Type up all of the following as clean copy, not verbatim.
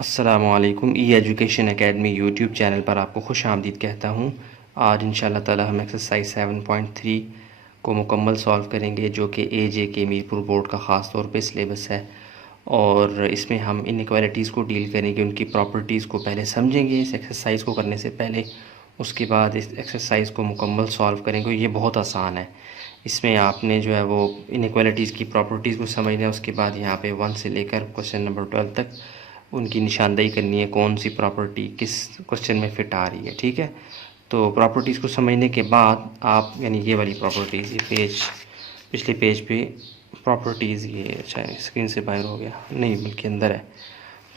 अस्सलामुअलैकुम। ई education academy YouTube channel पर आपको खुश आमदीद कहता हूँ। आज इंशाल्लाह ताला हम एक्सरसाइज 7.3 को मुकम्मल सॉल्व करेंगे, जो कि एजे के मीरपुर बोर्ड का ख़ास तौर पे सिलेबस है। और इसमें हम इनइक्वालिटीज़ को डील करेंगे, उनकी प्रॉपर्टीज़ को पहले समझेंगे इस एक्सरसाइज को करने से पहले। उसके बाद इस एक्सरसाइज को मुकम्मल सॉल्व करेंगे। ये बहुत आसान है। इसमें आपने जो है वो इनइक्वालिटीज़ की प्रॉपर्टीज़ को समझना है। उसके बाद यहाँ पे 1 से लेकर क्वेश्चन नंबर 12 तक उनकी निशानदेही करनी है, कौन सी प्रॉपर्टी किस क्वेश्चन में फ़िट आ रही है। ठीक है, तो प्रॉपर्टीज़ को समझने के बाद आप, यानी ये वाली प्रॉपर्टीज़, ये पेज, पिछले पेज पे प्रॉपर्टीज़, ये अच्छा स्क्रीन से बाहर हो गया, नहीं बल्कि अंदर है।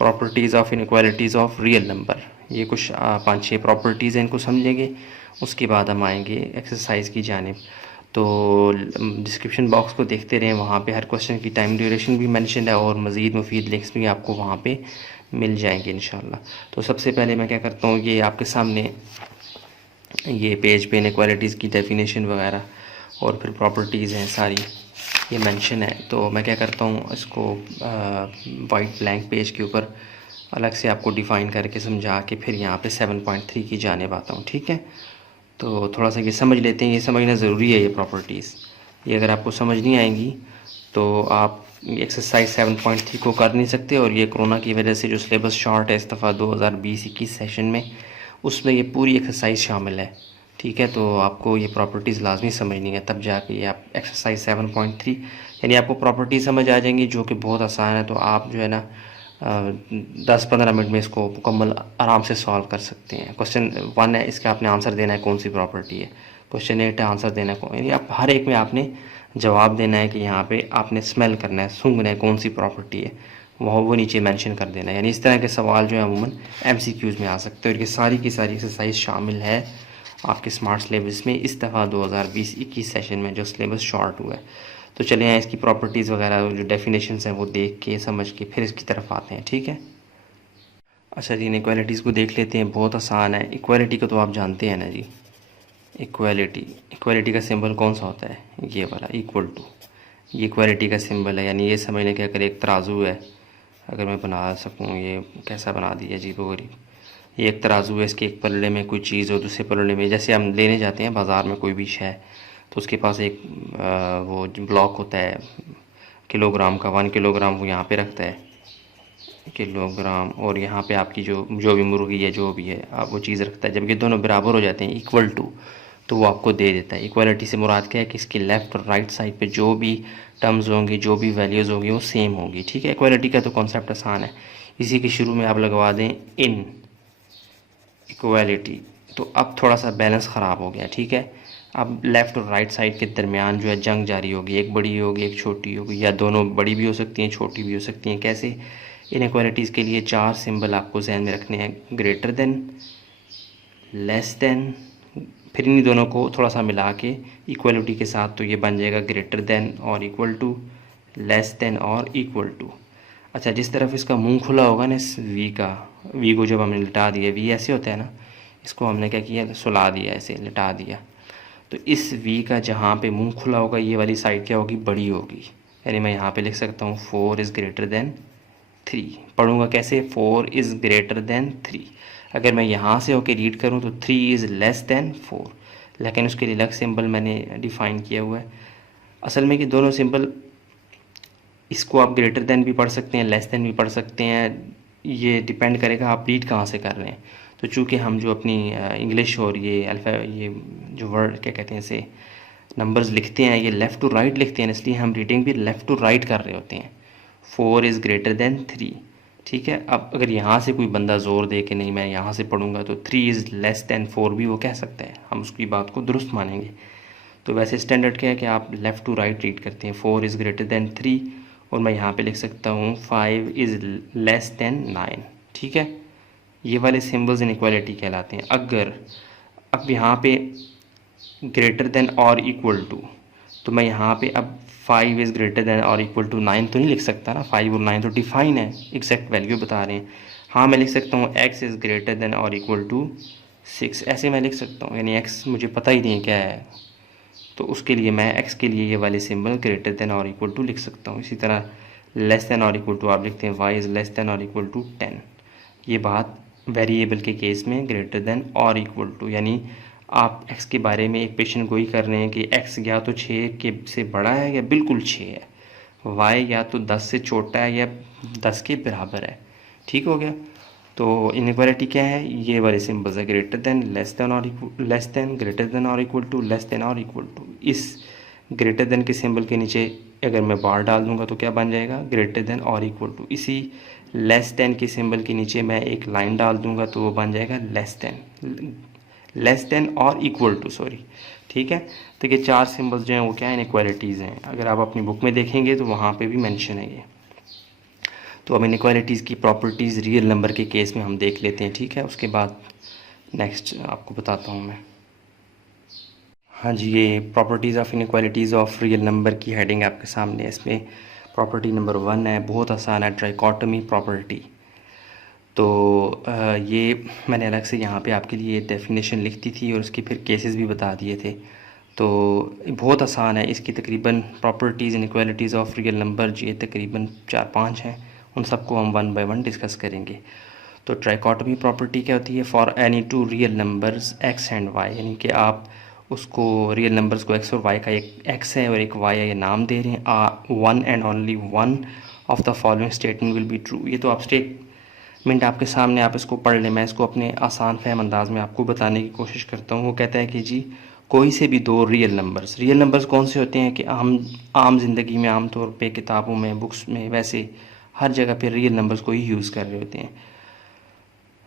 Properties of inequalities of real number, ये कुछ 5-6 प्रॉपर्टीज़ हैं, इनको समझेंगे। उसके बाद हम आएंगे एक्सरसाइज की जानिब। तो डिस्क्रिप्शन बॉक्स को देखते रहें, वहाँ पे हर क्वेश्चन की टाइम ड्यूरेशन भी मेंशन है और मज़ीद मुफीद लिंक्स भी आपको वहाँ पे मिल जाएंगे इंशाल्लाह। तो सबसे पहले मैं क्या करता हूँ, ये आपके सामने ये पेज पे इनइक्वालिटीज़ की डेफिनेशन वगैरह और फिर प्रॉपर्टीज़ हैं सारी, ये मेंशन है। तो मैं क्या करता हूँ, इसको वाइट ब्लैंक पेज के ऊपर अलग से आपको डिफ़ाइन करके समझा के फिर यहाँ पे 7.3 की जानिब आता हूँ। ठीक है, तो थोड़ा सा ये समझ लेते हैं, ये समझना ज़रूरी है। ये प्रॉपर्टीज़, ये अगर आपको समझ नहीं आएंगी तो आप एक्सरसाइज 7.3 को कर नहीं सकते। और ये कोरोना की वजह से जो सिलेबस शॉर्ट है इस दफ़ा 2020-21 सेशन में, उसमें ये पूरी एक्सरसाइज शामिल है। ठीक है, तो आपको ये प्रॉपर्टीज़ लाजमी समझनी है, तब जाके ये आप एक्सरसाइज 7.3, यानी आपको प्रॉपर्टी समझ आ जाएंगी, जो कि बहुत आसान है। तो आप जो है ना 10-15 मिनट में इसको मुकम्मल आराम से सॉल्व कर सकते हैं। क्वेश्चन 1 है, इसका आपने आंसर देना है कौन सी प्रॉपर्टी है। क्वेश्चन 8 है, आंसर देना है यानी आप हर एक में आपने जवाब देना है कि यहाँ पे आपने स्मेल करना है, सूंघना है कौन सी प्रॉपर्टी है, वो नीचे मेंशन कर देना है। यानी इस तरह के सवाल जो है अमूमन MCQs में आ सकते हैं। और ये सारी की सारी एक्सरसाइज शामिल है आपके स्मार्ट सिलेबस में इस दफ़ा 2020-21 सेशन में, जो सिलेबस शॉर्ट हुआ है। तो चले यहाँ इसकी प्रॉपर्टीज़ वगैरह जो डेफिनेशंस हैं वो देख के समझ के फिर इसकी तरफ आते हैं। ठीक है, अच्छा जी, इनइक्वालिटीज़ को देख लेते हैं, बहुत आसान है। इक्वालिटी को तो आप जानते हैं ना जी। इक्वालिटी का सिंबल कौन सा होता है, ये वाला, इक्वल टू। ये इक्वालिटी का सिंबल है, यानी ये समझने के अगर एक तराजू है, अगर मैं बना सकूँ, ये कैसा बना दिया जी वो गरीब। ये एक तराजू है, इसके एक पलड़े में कोई चीज़ हो, दूसरे पलड़े में, जैसे हम लेने जाते हैं बाज़ार में कोई भी शय, तो उसके पास एक वो ब्लॉक होता है किलोग्राम का, 1 किलोग्राम वो यहाँ पे रखता है, किलोग्राम। और यहाँ पे आपकी जो भी मुर्गी है, जो भी है, आप वो चीज़ रखता है। जब ये दोनों बराबर हो जाते हैं, इक्वल टू, तो वो आपको दे देता है। इक्वालिटी से मुराद क्या है कि इसकी लेफ़्ट और राइट साइड पे जो भी टर्म्स होंगी, जो भी वैल्यूज़ होंगी, वो सेम होगी। ठीक है, इक्वालिटी का तो कॉन्सेप्ट आसान है। इसी के शुरू में आप लगवा दें इन इक्वालिटी, तो अब थोड़ा सा बैलेंस ख़राब हो गया। ठीक है, अब लेफ़्ट और राइट साइड के दरमियान जो है जंग जारी होगी, एक बड़ी होगी एक छोटी होगी, या दोनों बड़ी भी हो सकती हैं छोटी भी हो सकती हैं। कैसे? इनइक्वालिटीज़ के लिए 4 सिंबल आपको जहन में रखने हैं, ग्रेटर देन, लेस देन, फिर इन दोनों को थोड़ा सा मिला के इक्वलिटी के साथ, तो ये बन जाएगा ग्रेटर देन और इक्वल टू, लेस देन और इक्वल टू। अच्छा, जिस तरफ इसका मुंह खुला होगा ना, इस वी का, वी को जब हमने लिटा दिया, वी ऐसे होता है ना, इसको हमने क्या किया, सुला दिया, ऐसे लिटा दिया। तो इस वी का जहाँ पे मुंह खुला होगा, ये वाली साइड क्या होगी, बड़ी होगी। यानी मैं यहाँ पे लिख सकता हूँ 4 इज़ ग्रेटर देन 3। पढ़ूँगा कैसे, 4 इज़ ग्रेटर देन 3। अगर मैं यहाँ से होके रीड करूँ तो 3 इज़ लेस देन 4, लेकिन उसके लिए अलग सिंबल मैंने डिफ़ाइन किया हुआ है। असल में कि दोनों सिंबल, इसको आप ग्रेटर देन भी पढ़ सकते हैं, लेस देन भी पढ़ सकते हैं, ये डिपेंड करेगा आप रीड कहाँ से कर रहे हैं। तो चूँकि हम जो अपनी इंग्लिश और ये अल्फ़ा, ये जो वर्ड क्या कहते हैं, इसे नंबर्स लिखते हैं, ये लेफ़्ट टू राइट लिखते हैं, इसलिए हम रीडिंग भी लेफ़्ट टू राइट कर रहे होते हैं। 4 इज़ ग्रेटर देन 3। ठीक है, अब अगर यहाँ से कोई बंदा ज़ोर दे कि नहीं मैं यहाँ से पढ़ूँगा, तो 3 इज़ लेस देन 4 भी वो कह सकता है, हम उसकी बात को दुरुस्त मानेंगे। तो वैसे स्टैंडर्ड क्या है कि आप लेफ़्ट टू राइट रीड करते हैं। 4 इज़ ग्रेटर देन 3, और मैं यहाँ पे लिख सकता हूँ 5 इज़ लेस देन 9। ठीक है, ये वाले सिंबल्स इनइक्वालिटी कहलाते हैं। अगर अब यहाँ पे ग्रेटर देन और इक्वल टू, तो मैं यहाँ पे अब 5 इज़ ग्रेटर देन और इक्वल टू 9 तो नहीं लिख सकता ना, 5 और 9 तो डिफाइन है, एग्जैक्ट वैल्यू बता रहे हैं। हाँ, मैं लिख सकता हूँ x इज़ ग्रेटर देन और इक्वल टू 6, ऐसे मैं लिख सकता हूँ। यानी x मुझे पता ही नहीं क्या है, तो उसके लिए मैं x के लिए ये वाले सिंबल ग्रेटर देन और इक्वल टू लिख सकता हूँ। इसी तरह लेस देन और इक्वल टू आप लिखते हैं y इज़ लेस देन और इक्वल टू 10। ये बात वेरिएबल के केस में ग्रेटर देन और इक्वल टू, यानी आप x के बारे में एक पेशन गोई कर रहे हैं कि x या तो 6 के से बड़ा है या बिल्कुल 6 है, y या तो 10 से छोटा है या 10 के बराबर है। ठीक हो गया। तो इनइक्वालिटी क्या है, ये वाले सिंबल्स है, ग्रेटर देन, लेस देन और लेस देन, ग्रेटर देन और इक्वल टू, लेस देन और इक्वल टू। इस ग्रेटर देन के सिंबल के नीचे अगर मैं बार डाल दूंगा तो क्या बन जाएगा, ग्रेटर देन और इक्वल टू। इसी लेस देन के सिंबल के नीचे मैं एक लाइन डाल दूंगा तो वो बन जाएगा लेस देन और इक्वल टू, सॉरी। ठीक है। तो ये 4 सिंबल्स जो हैं वो क्या है, इनइक्वालिटीज़ हैं। अगर आप अपनी बुक में देखेंगे तो वहाँ पे भी मेंशन है ये। तो अब इनइक्वालिटीज़ की प्रॉपर्टीज़ रियल नंबर के केस में हम देख लेते हैं। ठीक है, उसके बाद नेक्स्ट आपको बताता हूँ मैं। हाँ जी, ये properties of inequalities of real number की हेडिंग आपके सामने है। इसमें प्रॉपर्टी नंबर 1 है, बहुत आसान है, ट्राइकोटमी प्रॉपर्टी। तो ये मैंने अलग से यहाँ पे आपके लिए डेफिनेशन लिख दी थी और उसकी फिर केसेस भी बता दिए थे। तो बहुत आसान है। इसकी तकरीबन properties inequalities of real number ये तकरीबन 4-5 हैं, उन सबको हम 1 बाय 1 डिस्कस करेंगे। तो ट्राइकोटमी प्रॉपर्टी क्या होती है, for any two real numbers x and y, यानी कि आप उसको रियल नंबर्स को x और y का एक x है और एक y है, ये नाम दे रहे हैं। 1 and only 1 of the following statement will be true. ये तो आप स्टेटमेंट आपके सामने, आप इसको पढ़ लें। मैं इसको अपने आसान फहम अंदाज में आपको बताने की कोशिश करता हूँ। वो कहता है कि जी कोई से भी 2 रियल नंबर्स कौन से होते हैं कि आम ज़िंदगी में, आम तौर पे किताबों में, बुक्स में, वैसे हर जगह पे रियल नंबर्स को ही यूज़ कर रहे होते हैं।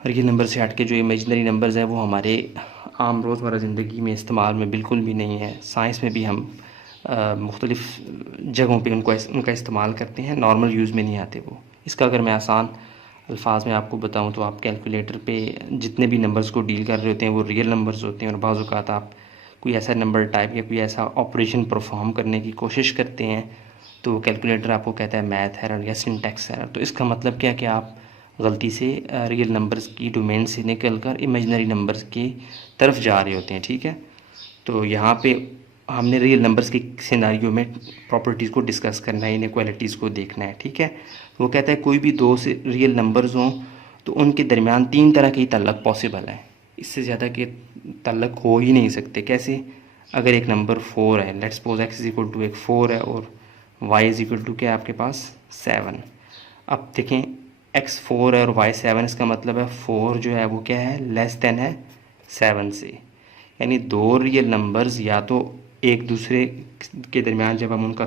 रियल नंबर से हट के जो इमेजिनरी नंबर्स हैं वो हमारे आम रोज़मर्रा ज़िंदगी में इस्तेमाल में बिल्कुल भी नहीं है। साइंस में भी हम मुख्तलिफ़ जगहों पे उनका इस्तेमाल करते हैं, नॉर्मल यूज़ में नहीं आते वो। इसका अगर मैं आसान अल्फाज में आपको बताऊं तो आप कैलकुलेटर पे जितने भी नंबर्स को डील कर रहे होते हैं वो रियल नंबर्स होते हैं, और बाज़ औक़ात आप कोई ऐसा नंबर टाइप या कोई ऐसा ऑपरेशन परफॉर्म करने की कोशिश करते हैं तो कैलकुलेटर आपको कहता है मैथ एरर या सिंटैक्स एरर। तो इसका मतलब क्या है कि आप गलती से रियल नंबर्स की डोमेन से निकल कर इमेजिनरी नंबर्स की तरफ जा रहे होते हैं। ठीक है। तो यहाँ पे हमने रियल नंबर्स के सिनारियो में प्रॉपर्टीज़ को डिस्कस करना है, इनइक्वालिटीज़ को देखना है। ठीक है। वो कहता है कोई भी 2 से रियल नंबर्स हों तो उनके दरमियान 3 तरह के तल्लक पॉसिबल है, इससे ज़्यादा के तल्लक हो ही नहीं सकते। कैसे, अगर एक नंबर 4 है, let's suppose x is equal to एक 4 है और y इज इक्वल टू क्या है आपके पास 7। अब देखें x 4 है और y 7, इसका मतलब है 4 जो है वो क्या है, लेस देन है 7 से। यानी 2 रियल नंबर्स या तो एक दूसरे के दरमियान जब हम उनका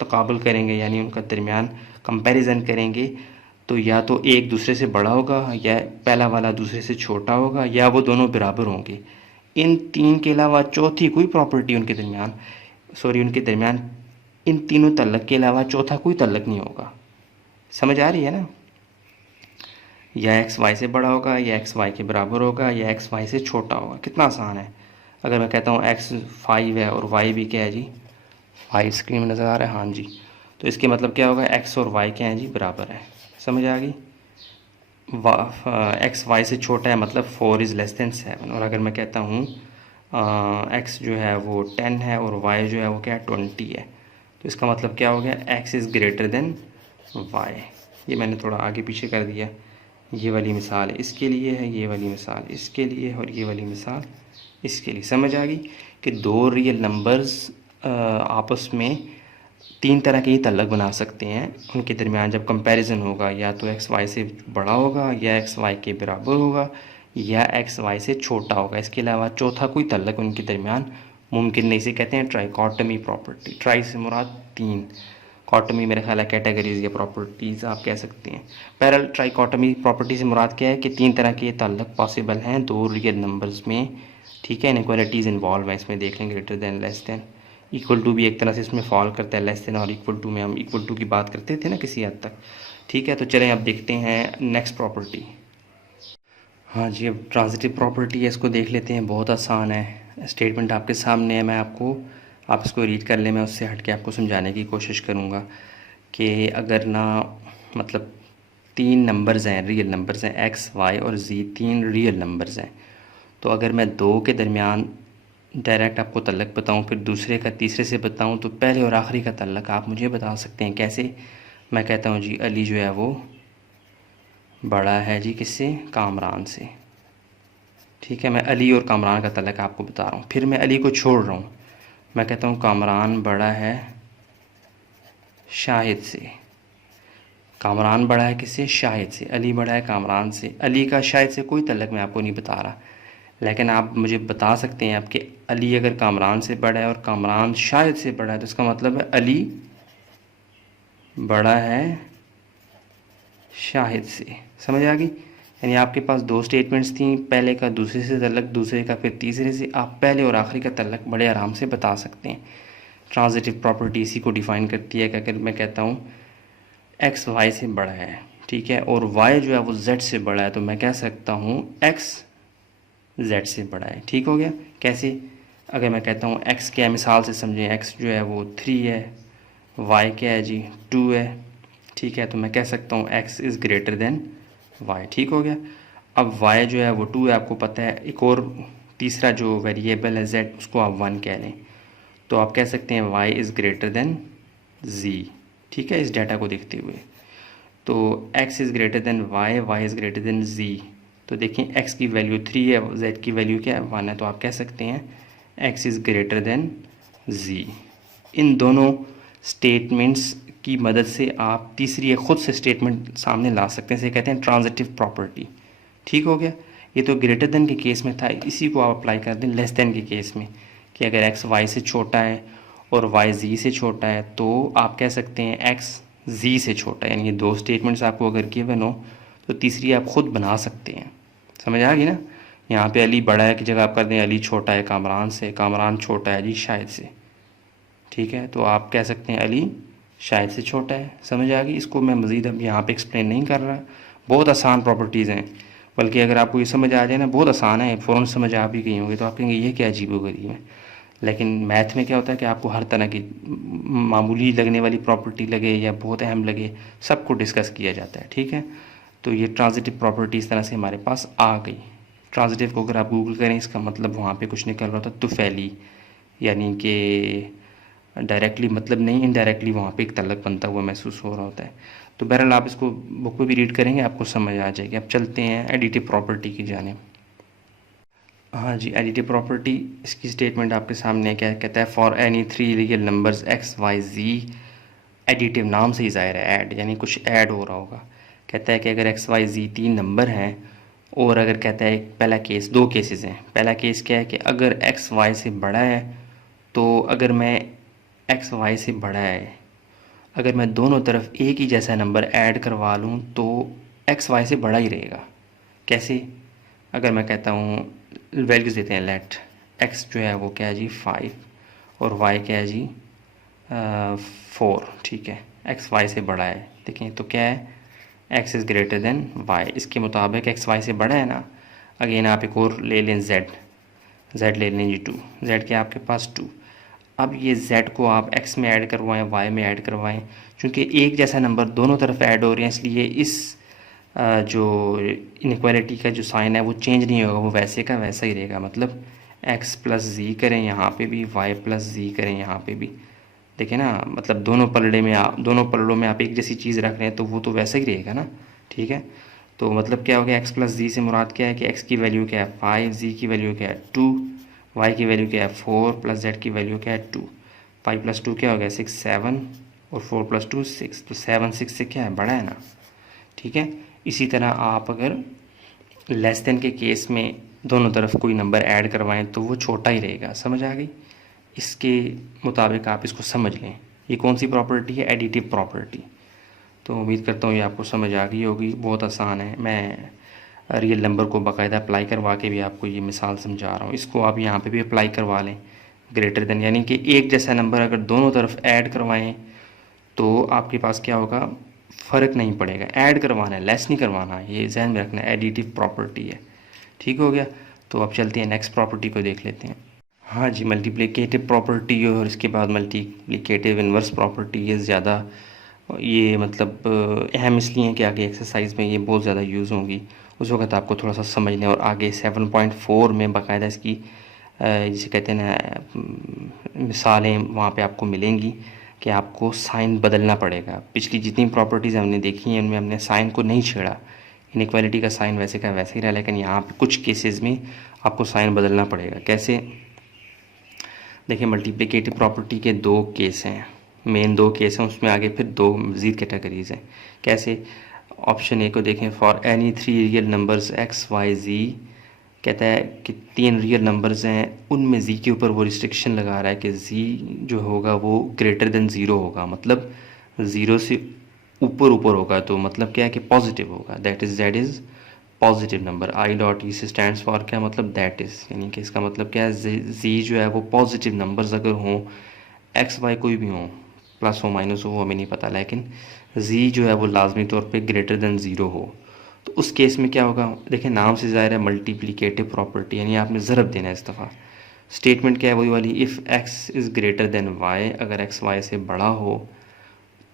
तकाबल करेंगे, यानी उनका दरमियान कंपैरिजन करेंगे, तो या तो एक दूसरे से बड़ा होगा या पहला वाला दूसरे से छोटा होगा या वो दोनों बराबर होंगे। इन 3 के अलावा चौथी कोई प्रॉपर्टी उनके दरमियान इन तीनों तल्लक के अलावा चौथा कोई तल्लक नहीं होगा। समझ आ रही है ना। या एक्स वाई से बड़ा होगा या एक्स वाई के बराबर होगा या एक्स वाई से छोटा होगा। कितना आसान है। अगर मैं कहता हूँ एक्स 5 है और वाई भी क्या है जी 5, स्क्रीन में नज़र आ रहा है, हाँ जी, तो इसके मतलब क्या होगा, एक्स और वाई क्या है जी बराबर है। समझ आ गई। एक्स वाई से छोटा है मतलब 4 इज़ लेस देन 7। और अगर मैं कहता हूँ एक्स जो है वो 10 है और वाई जो है वो क्या है 20 है, तो इसका मतलब क्या हो गया, x is greater than y. ये मैंने थोड़ा आगे पीछे कर दिया। ये वाली मिसाल इसके लिए है, ये वाली मिसाल इसके लिए है और ये वाली मिसाल इसके लिए। समझ आ गई कि 2 रियल नंबर्स आपस में 3 तरह के ही तल्लक बना सकते हैं। उनके दरमियान जब कंपैरिजन होगा या तो एक्स वाई से बड़ा होगा या एक्स वाई के बराबर होगा या एक्स वाई से छोटा होगा। इसके अलावा चौथा कोई तल्लक उनके दरमियान मुमकिन नहीं। इसे कहते हैं ट्राइकोटमी प्रॉपर्टी। ट्राई से मुराद 3, कॉटमी मेरा ख्याल है कैटेगरीज या प्रॉपर्टीज़ आप कह सकते हैं। पैरल ट्राइकोटमी प्रॉपर्टी से मुराद क्या है कि 3 तरह के तल्लक पॉसिबल हैं 2 रियल नंबर्स में। ठीक है। इनइक्वालिटीज़ इन्वॉल्व है इसमें, देख लें greater than, less than, equal to भी एक तरह से इसमें फॉल करता है। लेस दैन और इक्वल टू में हम इक्वल टू की बात करते थे ना किसी हद तक। ठीक है। तो चलें अब देखते हैं नेक्स्ट प्रॉपर्टी। हाँ जी, अब ट्रांजिटिव प्रॉपर्टी है, इसको देख लेते हैं। बहुत आसान है। स्टेटमेंट आपके सामने है, मैं आपको आप इसको रीड कर लें, मैं उससे हट के आपको समझाने की कोशिश करूँगा कि अगर ना मतलब 3 नंबर्स हैं, रियल नंबर्स हैं, एक्स वाई और जी 3 रियल नंबर्स हैं। तो अगर मैं 2 के दरमियान डायरेक्ट आपको तल्लक बताऊं, फिर दूसरे का तीसरे से बताऊं, तो पहले और आखिरी का तल्लक आप मुझे बता सकते हैं। कैसे, मैं कहता हूं जी अली जो है वो बड़ा है जी किससे, कामरान से। ठीक है, मैं अली और कामरान का तल्लक आपको बता रहा हूँ। फिर मैं अली को छोड़ रहा हूँ, मैं कहता हूँ कामरान बड़ा है शाहिद से। कामरान बड़ा है किससे, शाहिद से। अली बड़ा है कामरान से। अली का शाहिद से कोई तल्लक मैं आपको नहीं बता रहा, लेकिन आप मुझे बता सकते हैं आपके अली अगर कामरान से बड़ा है और कामरान शाहिद से बड़ा है तो इसका मतलब है अली बड़ा है शाहिद से। समझ आ गई? यानी आपके पास दो स्टेटमेंट्स थी, पहले का दूसरे से तल्लक, दूसरे का फिर तीसरे से। आप पहले और आखिरी का तल्लक बड़े आराम से बता सकते हैं। ट्रांजिटिव प्रॉपर्टी इसी को डिफ़ाइन करती है कि अगर मैं कहता हूँ एक्स वाई से बड़ा है, ठीक है, और वाई जो है वो जेड से बड़ा है, तो मैं कह सकता हूँ एक्स जेड से बड़ा है। ठीक हो गया? कैसे? अगर मैं कहता हूँ एक्स क्या है, मिसाल से समझें, एक्स जो है वो 3 है, वाई क्या है जी 2 है, ठीक है, तो मैं कह सकता हूँ x is greater than y. ठीक हो गया? अब वाई जो है वो 2 है, आपको पता है। एक और तीसरा जो वेरिएबल है जेड, उसको आप 1 कह लें, तो आप कह सकते हैं वाई इज़ ग्रेटर देन जी। ठीक है, इस डाटा को देखते हुए तो x is greater than y, y is greater than z। तो देखें x की वैल्यू 3 है, z की वैल्यू क्या है 1 है, तो आप कह सकते हैं x is greater than z। इन दोनों स्टेटमेंट्स की मदद से आप तीसरी एक ख़ुद से स्टेटमेंट सामने ला सकते हैं, इसे कहते हैं ट्रांजिटिव प्रॉपर्टी। ठीक हो गया? ये तो ग्रेटर देन के केस में था, इसी को आप अप्लाई कर दें लेस देन के केस में, कि अगर x y से छोटा है और y z से छोटा है तो आप कह सकते हैं x z से छोटा है। यानी ये दो स्टेटमेंट्स आपको अगर गिवन हो तो तीसरी आप ख़ुद बना सकते हैं। समझ आ गई ना? यहाँ पे अली बड़ा है की जगह आप कर दें अली छोटा है कामरान से, कामरान छोटा है जी शाहिद से। ठीक है, तो आप कह सकते हैं अली शाहिद से छोटा है। समझ आ गई? इसको मैं मज़ीद अब यहाँ पे एक्सप्लेन नहीं कर रहा, बहुत आसान प्रॉपर्टीज़ हैं, बल्कि अगर आपको ये समझ आ जाए ना, बहुत आसान है, फ़ौरन समझ आ भी गई होंगी तो आप कहेंगे ये क्या अजीबोगरीब है। लेकिन मैथ में क्या होता है कि आपको हर तरह की मामूली लगने वाली प्रॉपर्टी लगे या बहुत अहम लगे, सबको डिस्कस किया जाता है। ठीक है, तो ये ट्रांजिटिव प्रॉपर्टी इस तरह से हमारे पास आ गई। ट्रांजिटिव को अगर आप गूगल करें, इसका मतलब वहाँ पे कुछ निकल रहा होता है तुफैली, यानी कि डायरेक्टली मतलब नहीं, इनडायरेक्टली वहाँ पे एक तल्लक बनता हुआ महसूस हो रहा होता है। तो बहरहाल आप इसको बुक में भी रीड करेंगे, आपको समझ आ जाएगी। अब चलते हैं एडिटिव प्रॉपर्टी की जानिब। हाँ जी, एडिटिव प्रॉपर्टी, इसकी स्टेटमेंट आपके सामने क्या कहता है, for any 3 real numbers x y जी, एडिटिव नाम से ही ज़ाहिर है ऐड, यानी कुछ ऐड हो रहा होगा। कहता है कि अगर एक्स वाई जी 3 नंबर हैं, और अगर कहता है पहला केस, दो केसेस हैं। पहला केस क्या है कि अगर एक्स वाई से बड़ा है, तो अगर मैं एक्स वाई से बड़ा है, अगर मैं दोनों तरफ एक ही जैसा नंबर ऐड करवा लूँ तो एक्स वाई से बड़ा ही रहेगा। कैसे? अगर मैं कहता हूँ वैल्यूज़ देते हैं, लेट एक्स जो है वो क्या है जी 5 और वाई क्या है जी 4। ठीक है, एक्स वाई से बड़ा है। देखें तो क्या है, x is greater than y. इसके मुताबिक एक्स वाई से बड़ा है ना। अगेन आप एक और ले लें, जेड ले लें जी 2। जेड क्या आपके पास 2। अब ये z को आप x में ऐड करवाएं, y में ऐड करवाएं, क्योंकि एक जैसा नंबर दोनों तरफ ऐड हो रहे हैं, इसलिए इस जो इनइक्वालिटी का जो साइन है वो चेंज नहीं होगा, वो वैसे का वैसा ही रहेगा। मतलब x प्लस जी करें यहाँ पे भी, y प्लस जी करें यहाँ पे भी, देखें ना, मतलब दोनों पलड़ों में आप एक जैसी चीज़ रख रहे हैं तो वो तो वैसा ही रहेगा ना। ठीक है, तो मतलब क्या हो गया, x प्लस जी से मुराद क्या है कि x की वैल्यू क्या है 5, जी की वैल्यू क्या है 2, y की वैल्यू क्या है 4, प्लस z की वैल्यू क्या है 2। 5 प्लस 2 क्या हो गया 6, 7, और 4 प्लस 2 6, तो 7 6 से क्या है, बड़ा है ना। ठीक है, इसी तरह आप अगर लेस देन के केस में दोनों तरफ कोई नंबर ऐड करवाएं तो वो छोटा ही रहेगा। समझ आ गई? इसके मुताबिक आप इसको समझ लें। ये कौन सी प्रॉपर्टी है, एडिटिव प्रॉपर्टी। तो उम्मीद करता हूँ ये आपको समझ आ गई होगी, बहुत आसान है। मैं रियल नंबर को बाकायदा अप्लाई करवा के भी आपको ये मिसाल समझा रहा हूँ, इसको आप यहाँ पे भी अप्लाई करवा लें। ग्रेटर देन यानी कि एक जैसा नंबर अगर दोनों तरफ ऐड करवाएं तो आपके पास क्या होगा, फ़र्क नहीं पड़ेगा। ऐड करवाना है, लेस नहीं करवाना, ये जहन में रखना है, एडिटिव प्रॉपर्टी है। ठीक हो गया? तो अब चलते हैं नेक्स्ट प्रॉपर्टी को देख लेते हैं। हाँ जी, मल्टीप्लिकेटिव प्रॉपर्टी और इसके बाद मल्टीप्लिकेटिव इन्वर्स प्रॉपर्टी, ये ज़्यादा ये मतलब अहम इसलिए हैं कि आगे एक्सरसाइज में ये बहुत ज़्यादा यूज़ होंगी। उस वक्त आपको थोड़ा सा समझने, और आगे 7.4 में बाकायदा इसकी जिसे कहते हैं ना मिसालें वहाँ पे आपको मिलेंगी कि आपको साइन बदलना पड़ेगा। पिछली जितनी प्रॉपर्टीज़ हमने देखी हैं उनमें हमने साइन को नहीं छेड़ा, इनइक्वालिटी का साइन वैसे का वैसे ही रहा, लेकिन यहाँ पे कुछ केसेस में आपको साइन बदलना पड़ेगा। कैसे? देखिए, मल्टीप्लिकेटिव प्रॉपर्टी के दो केस हैं, मेन दो केस हैं, उसमें आगे फिर दो मज़ीद कैटेगरीज हैं। कैसे? ऑप्शन ए को देखें, for any 3 real numbers x y z, कहता है कि 3 रियल नंबर्स हैं, उनमें z के ऊपर वो रिस्ट्रिक्शन लगा रहा है कि z जो होगा वो ग्रेटर देन 0 होगा, मतलब 0 से ऊपर होगा, तो मतलब क्या है कि पॉजिटिव होगा। That is positive number. I dot E से स्टैंड्स फॉर क्या, मतलब दैट इज़, यानी कि इसका मतलब क्या है, जी जो है वो पॉजिटिव नंबर्स अगर हों, एक्स वाई कोई भी हों, प्लस हो माइनस हो वो हमें नहीं पता, लेकिन जी जो है वो लाजमी तौर पे ग्रेटर देन 0 हो, तो उस केस में क्या होगा? देखिए, नाम से ज़ाहिर है मल्टीप्लिकेटिव प्रॉपर्टी, यानी आपने ज़रब देना है इस दफ़ा। स्टेटमेंट क्या है? वही वाली, if x is greater than y, अगर एक्स वाई से बड़ा हो,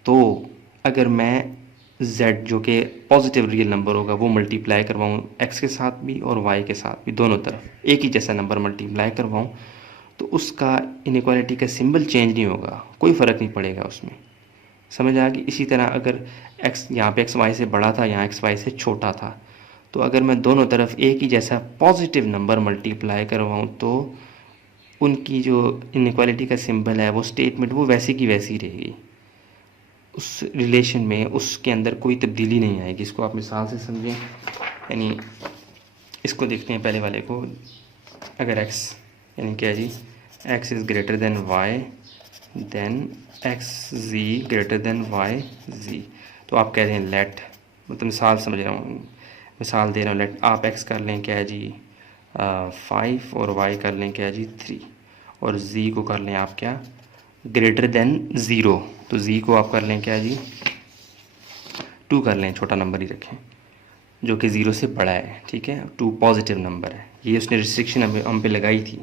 तो अगर मैं z जो कि पॉजिटिव रियल नंबर होगा वो मल्टीप्लाई करवाऊँ x के साथ भी और y के साथ भी, दोनों तरफ एक ही जैसा नंबर मल्टीप्लाई करवाऊँ, तो उसका इनइक्वालिटी का सिंबल चेंज नहीं होगा, कोई फ़र्क नहीं पड़ेगा उसमें। समझ आ गई? इसी तरह अगर x यहाँ पे x y से बड़ा था, यहाँ x y से छोटा था, तो अगर मैं दोनों तरफ एक ही जैसा पॉजिटिव नंबर मल्टीप्लाई करवाऊँ तो उनकी जो इनइक्वालिटी का सिंबल है वो स्टेटमेंट वो वैसी की वैसी रहेगी, उस रिलेशन में उसके अंदर कोई तब्दीली नहीं आएगी। इसको आप मिसाल से समझें, यानी इसको देखते हैं पहले वाले को। अगर x यानी क्या जी, x is greater than y, then x z greater than y z, तो आप कह रहे हैं लेट, मतलब मिसाल समझ रहा हूँ, मिसाल दे रहा हूँ, लेट आप x कर लें क्या जी 5 और y कर लें क्या जी 3, और z को कर लें आप क्या ग्रेटर देन 0, तो z को आप कर लें क्या जी 2 कर लें, छोटा नंबर ही रखें जो कि 0 से बड़ा है, ठीक है, 2 पॉजिटिव नंबर है, ये उसने रिस्ट्रिक्शन हम पे लगाई थी।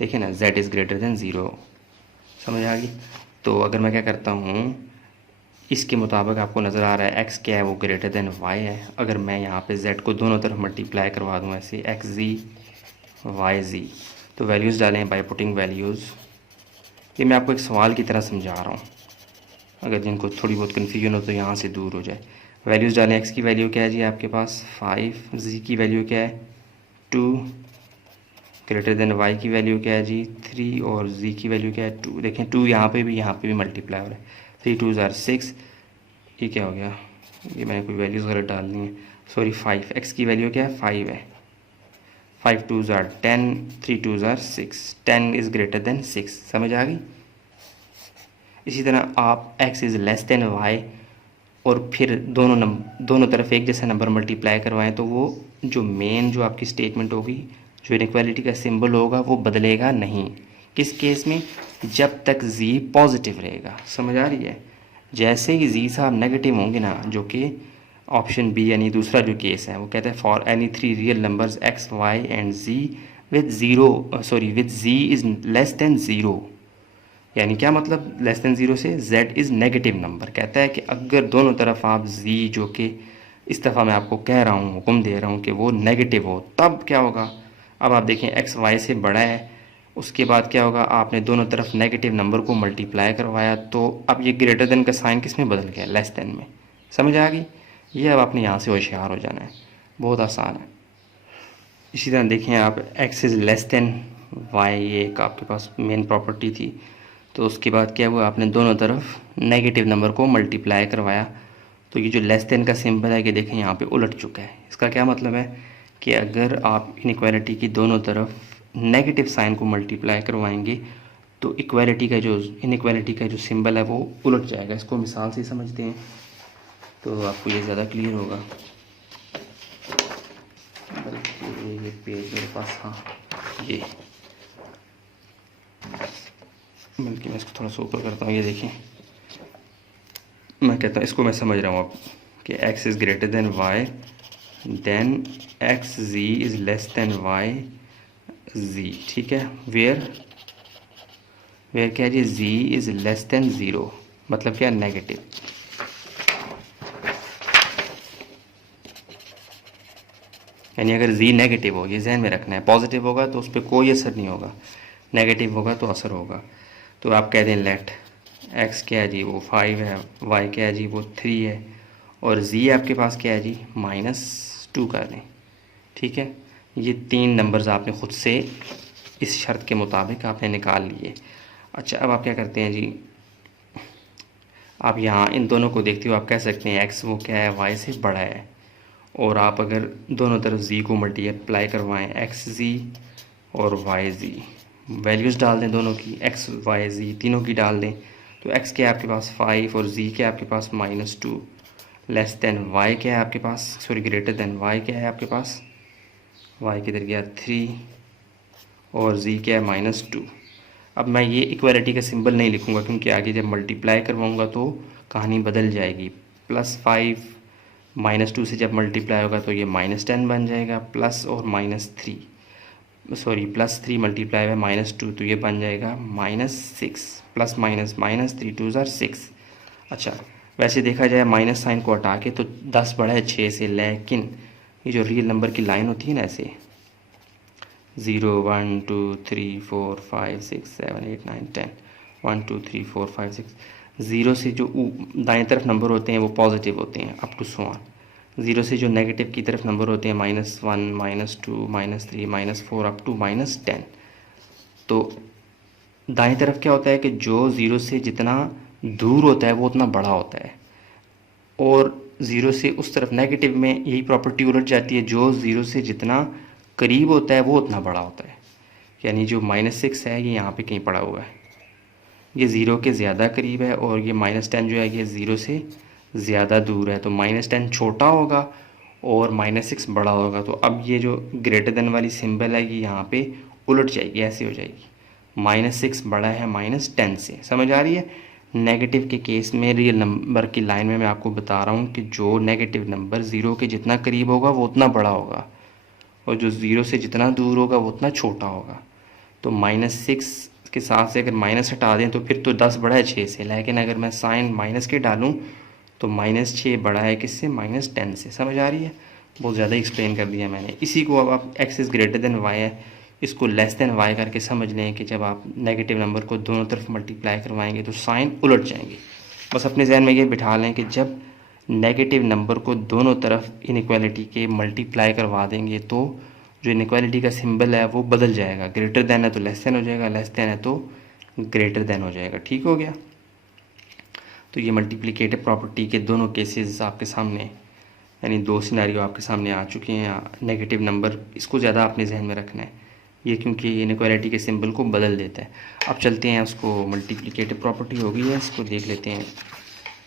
देखिए ना, z इज़ ग्रेटर देन 0, समझ आ गई? तो अगर मैं क्या करता हूँ, इसके मुताबिक आपको नज़र आ रहा है x क्या है, वो ग्रेटर देन y है। अगर मैं यहाँ पे z को दोनों तरफ मल्टीप्लाई करवा दूँ ऐसे xz yz, तो वैल्यूज़ डालें बाय पुटिंग वैल्यूज़। ये मैं आपको एक सवाल की तरह समझा रहा हूँ, अगर जिनको थोड़ी बहुत कन्फ्यूजन हो तो यहाँ से दूर हो जाए। वैल्यूज़ डालें, x की वैल्यू क्या है जी आपके पास 5, z की वैल्यू क्या है 2, ग्रेटर देन y की वैल्यू क्या है जी 3, और z की वैल्यू क्या है 2। देखें 2 यहाँ पे भी मल्टीप्लाई हो रहा है, 3 2 ज़ार 6, ये क्या हो गया, ये मैंने कोई वैल्यूज़ गलत डालनी है, सॉरी 5, x की वैल्यू क्या है 5 है, 5 2 ज़ार 10, 3 2 ज़ार 6, 10 इज़ ग्रेटर देन 6, समझ आ गई? इसी तरह आप x is less then y और फिर दोनों तरफ एक जैसा नंबर मल्टीप्लाई करवाएं, तो वो जो मेन जो आपकी स्टेटमेंट होगी, जो इनइक्वालिटी का सिंबल होगा वो बदलेगा नहीं। किस केस में? जब तक z पॉजिटिव रहेगा। समझ आ रही है? जैसे ही z साहब नेगेटिव होंगे ना, जो कि ऑप्शन बी यानी दूसरा जो केस है वो कहता है for any 3 real numbers x y and z with z is less than 0, यानी क्या मतलब लेस देन 0 से z इज़ नेगेटिव नंबर। कहता है कि अगर दोनों तरफ आप z जो कि इस दफ़ा मैं आपको कह रहा हूँ, हुक्म दे रहा हूँ कि वो नेगेटिव हो, तब क्या होगा? अब आप देखें x y से बड़ा है, उसके बाद क्या होगा, आपने दोनों तरफ नेगेटिव नंबर को मल्टीप्लाई करवाया, तो अब ये ग्रेटर देन का साइन किस में बदल गया? लेस देन में। समझ आ गई? ये अब आपने यहाँ से होशियार हो जाना है, बहुत आसान है। इसी तरह देखें आप x is less then y, ये एक आपके पास मेन प्रॉपर्टी थी, तो उसके बाद क्या हुआ, आपने दोनों तरफ नेगेटिव नंबर को मल्टीप्लाई करवाया, तो ये जो लेस देन का सिंबल है कि देखें यहाँ पे उलट चुका है। इसका क्या मतलब है कि अगर आप इनइक्वालिटी की दोनों तरफ नेगेटिव साइन को मल्टीप्लाई करवाएंगे तो इनइक्वालिटी का जो सिंबल है वो उलट जाएगा। इसको मिसाल से समझते हैं तो आपको ये ज़्यादा क्लियर होगा। बल्कि ये पेज मेरे पास, हाँ ये, बल्कि मैं इसको थोड़ा सा ऊपर करता हूँ। ये देखें, मैं कहता हूँ, इसको मैं समझ रहा हूँ अब कि x is greater than y, then x g is less than y g, ठीक है। वेयर क्या है g, g is less than 0, मतलब क्या, नेगेटिव। यानी अगर z नेगेटिव हो, ये जहन में रखना है, पॉजिटिव होगा तो उस पर कोई असर नहीं होगा, नेगेटिव होगा तो असर होगा। तो आप कह दें लेट x क्या है जी वो 5 है, y क्या है जी वो 3 है, और z आपके पास क्या है जी -2 कर दें। ठीक है, ये 3 नंबर्स आपने ख़ुद से इस शर्त के मुताबिक आपने निकाल लिए। अच्छा, अब आप क्या करते हैं जी, आप यहाँ इन दोनों को देखते हो आप कह सकते हैं x वो क्या है y से बड़ा है, और आप अगर दोनों तरफ z को मल्टीप्लाई करवाएं xz और yz, वैल्यूज़ डाल दें दोनों की, x y z तीनों की डाल दें, तो x के आपके पास 5 और z के आपके पास -2, लेस देन y क्या है आपके पास, सॉरी ग्रेटर देन y क्या है आपके पास, y किधर गया 3, और z क्या है -2। अब मैं ये इक्वालिटी का सिंबल नहीं लिखूंगा क्योंकि आगे जब मल्टीप्लाई करवाऊंगा तो कहानी बदल जाएगी। +5 -2 से जब मल्टीप्लाई होगा तो ये -10 बन जाएगा, प्लस और -3, सॉरी +3 मल्टीप्लाई बाय -2 तो ये बन जाएगा -6, प्लस माइनस -3 2 ज़ार 6। अच्छा, वैसे देखा जाए माइनस साइन को हटा के तो 10 बड़ा है 6 से, लेकिन ये जो रियल नंबर की लाइन होती है ना ऐसे 0 1 2 3 4 5 6 7 8 9 10 1 2 3 4 5 6, 0 से जो दाएं तरफ नंबर होते हैं वो पॉजिटिव होते हैं अप टू 1, 0 से जो नेगेटिव की तरफ नंबर होते हैं -1 -2 -3 -4 अप टू -10। तो दाएं तरफ क्या होता है कि जो 0 से जितना दूर होता है वो उतना बड़ा होता है, और 0 से उस तरफ नेगेटिव में यही प्रॉपर्टी उलट जाती है, जो 0 से जितना करीब होता है वो उतना बड़ा होता है। यानी जो -6 है ये यहाँ पे कहीं पड़ा हुआ है, ये 0 के ज़्यादा करीब है, और ये -10 जो है ये 0 से ज़्यादा दूर है, तो -10 छोटा होगा और -6 बड़ा होगा। तो अब ये जो ग्रेटर देन वाली सिंबल है ये यहाँ पे उलट जाएगी, ऐसे हो जाएगी, -6 बड़ा है -10 से। समझ आ रही है? नेगेटिव के केस में रियल नंबर की लाइन में मैं आपको बता रहा हूँ कि जो नेगेटिव नंबर 0 के जितना करीब होगा वो उतना बड़ा होगा, और जो 0 से जितना दूर होगा वो उतना छोटा होगा। तो -6 के साथ से अगर माइनस हटा दें तो फिर तो 10 बड़ा है 6 से, लेकिन अगर मैं साइन माइनस के डालूं तो -6 बड़ा है किससे, -10 से। समझ आ रही है? बहुत ज़्यादा एक्सप्लेन कर दिया मैंने। इसी को अब आप x is greater than y है, इसको लेस देन y करके समझ लें कि जब आप नेगेटिव नंबर को दोनों तरफ मल्टीप्लाई करवाएंगे तो साइन उलट जाएंगे। बस अपने जहन में ये बिठा लें कि जब नेगेटिव नंबर को दोनों तरफ इनइक्वालिटी के मल्टीप्लाई करवा देंगे तो जो इनइक्वालिटी का सिंबल है वो बदल जाएगा, ग्रेटर देन है तो लेस देन हो जाएगा, लेस देन है तो ग्रेटर देन हो जाएगा। ठीक हो गया? तो ये मल्टीप्लिकेटिव प्रॉपर्टी के दोनों केसेस आपके सामने, यानी 2 सिनेरियो आपके सामने आ चुके हैं। नेगेटिव नंबर, इसको ज़्यादा अपने जहन में रखना है ये, क्योंकि इनइक्वालिटी के सिंबल को बदल देता है। अब चलते हैं, उसको मल्टीप्लिकेटिव प्रॉपर्टी हो गई है, इसको देख लेते हैं।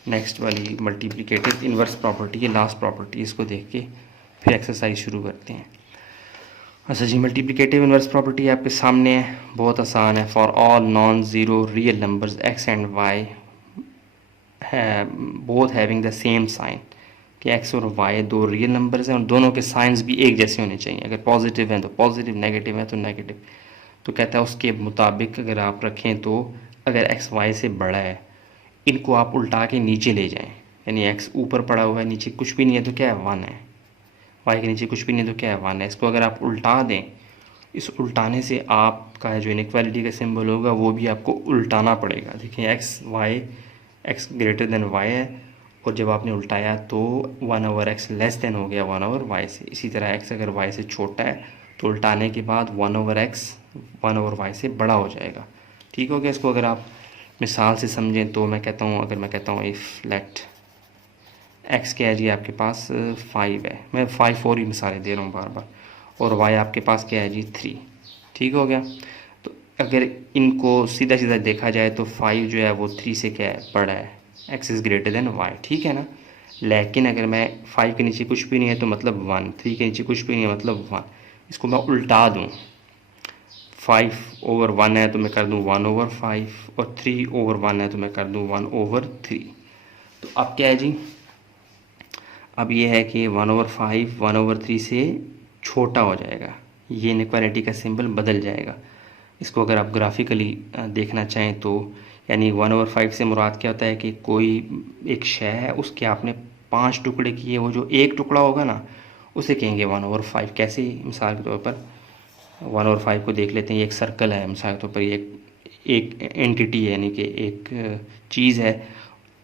नेक्स्ट वाली मल्टीप्लिकेटिव इन्वर्स प्रॉपर्टी है, लास्ट प्रॉपर्टी, इसको देख के फिर एक्सरसाइज शुरू करते हैं। अच्छा जी, मल्टीप्लिकेटिव इन्वर्स प्रॉपर्टी आपके सामने है, बहुत आसान है। For all non zero real numbers x and y both having the same sign, कि x और y दो रियल नंबर्स हैं और दोनों के साइंस भी एक जैसे होने चाहिए। अगर पॉजिटिव हैं तो पॉजिटिव, नेगेटिव है तो नेगेटिव। तो कहता है उसके मुताबिक अगर आप रखें तो अगर x y से बड़ा है, इनको आप उल्टा के नीचे ले जाएं, यानी x ऊपर पड़ा हुआ है, नीचे कुछ भी नहीं है तो क्या है 1 है, y के नीचे कुछ भी नहीं तो क्या है 1 है। इसको अगर आप उल्टा दें, इस उल्टाने से आपका जो इनइक्वालिटी का सिंबल होगा वो भी आपको उल्टाना पड़ेगा। देखिए x ग्रेटर देन y है, और जब आपने उल्टाया तो 1/x लेस देन हो गया 1/y से। इसी तरह x अगर y से छोटा है तो उल्टाने के बाद 1/x 1/y से बड़ा हो जाएगा। ठीक हो गया? इसको अगर आप मिसाल से समझें तो मैं कहता हूँ, अगर मैं कहता हूँ इफ़ लेट x क्या है जी आपके पास 5 है, मैं 5 और ही मिसालें दे रहा हूँ बार बार, और y आपके पास क्या है जी 3। ठीक हो गया? तो अगर इनको सीधा सीधा देखा जाए तो 5 जो है वो 3 से क्या है, बड़ा है, x is greater than y। ठीक है ना? लेकिन अगर मैं 5 के नीचे कुछ भी नहीं है तो मतलब 1, 3 के नीचे कुछ भी नहीं है मतलब 1। इसको मैं उल्टा दूँ, 5/1 है तो मैं कर दूँ 1/5, और 3/1 है तो मैं कर दूँ 1/3। तो अब क्या है जी, अब ये है कि 1/5 1/3 से छोटा हो जाएगा, ये इनइक्वालिटी का सिंबल बदल जाएगा। इसको अगर आप ग्राफिकली देखना चाहें तो, यानी 1/5 से मुराद क्या होता है कि कोई एक शय है, उसके आपने 5 टुकड़े किए, वो जो एक टुकड़ा होगा ना उसे कहेंगे 1/5। कैसे? मिसाल के तौर पर 1/5 को देख लेते हैं, ये एक सर्कल है, मिसाल के तौर पर ये एक एंटिटी है, यानी कि एक चीज़ है,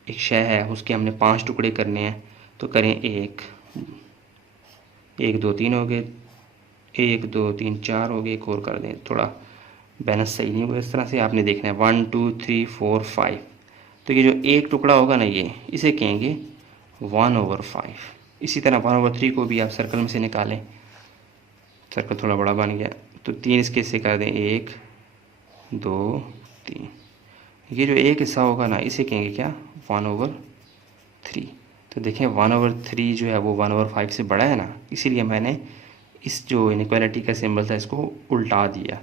एक शय है, उसके हमने 5 टुकड़े करने हैं। तो करें 1 1 2 3 हो गए, 1 2 3 4 हो गए, एक और कर दें, थोड़ा बैलेंस सही नहीं हुआ। इस तरह से आपने देखना है 1 2 3 4 5। तो ये जो एक टुकड़ा होगा ना, ये इसे कहेंगे 1/5। इसी तरह 1/3 को भी आप सर्कल में से निकालें, सर्कल थोड़ा बड़ा बन गया, तो 3 इसके से कर दें, 1 2 3। ये जो एक हिस्सा होगा ना, इसे कहेंगे क्या, 1/3। तो देखें 1/3 जो है वो 1/5 से बड़ा है ना, इसीलिए मैंने इस जो इनइक्वालिटी का सिंबल था इसको उल्टा दिया।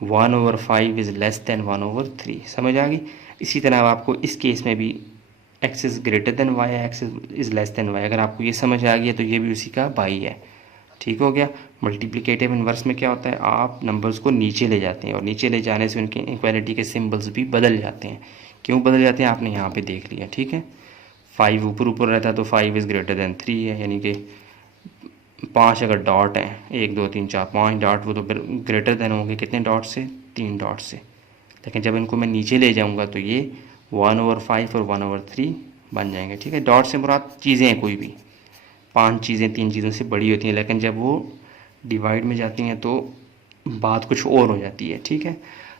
1/5 इज़ लेस दैन 1/3। समझ आ गई। इसी तरह आपको इस केस में भी x is greater than y, x is less then y, अगर आपको ये समझ आ गया तो ये भी उसी का भाई है। ठीक हो गया। मल्टीप्लिकेटिव इन्वर्स में क्या होता है, आप नंबर्स को नीचे ले जाते हैं और नीचे ले जाने से उनके इक्वालिटी के सिंबल्स भी बदल जाते हैं। क्यों बदल जाते हैं आपने यहाँ पे देख लिया। ठीक है, 5 ऊपर ऊपर रहता है तो 5 इज़ ग्रेटर देन 3 है, यानी कि 5 अगर डॉट हैं, 1 2 3 4 5 डॉट, वो तो ग्रेटर देन होंगे कितने डॉट से, 3 डॉट से। लेकिन जब इनको मैं नीचे ले जाऊंगा तो ये 1/5 और 1/3 बन जाएंगे। ठीक है, डॉट से मुराद चीज़ें हैं कोई भी, 5 चीज़ें 3 चीज़ों से बड़ी होती हैं, लेकिन जब वो डिवाइड में जाती हैं तो बात कुछ और हो जाती है। ठीक है,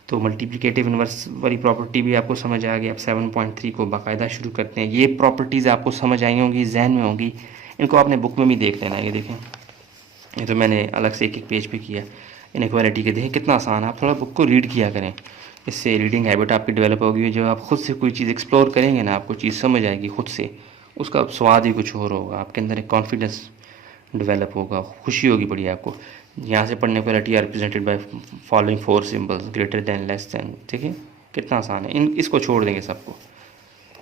तो मल्टीप्लिकेटिव इन्वर्स वाली प्रॉपर्टी भी आपको समझ आ गई। अब 7.3 को बाकायदा शुरू करते हैं। ये प्रॉपर्टीज़ आपको समझ आई होंगी, जहन में होंगी, इनको आपने बुक में भी देख लेना है। ये देखें, ये तो मैंने अलग से एक एक पेज पे किया। इनइक्वालिटी के देखें कितना आसान है, आप थोड़ा बुक को रीड किया करें, इससे रीडिंग हैबिट आपकी डेवलप होगी। जब आप खुद से कोई चीज़ एक्सप्लोर करेंगे ना, आपको चीज़ समझ आएगी खुद से, उसका स्वाद ही कुछ और होगा, आपके अंदर एक कॉन्फिडेंस डेवलप होगा, खुशी होगी बड़ी आपको। यहाँ से पढ़ने को are represented by following 4 symbols, greater than, less than. ठीक है, कितना आसान है। इसको छोड़ देंगे सबको,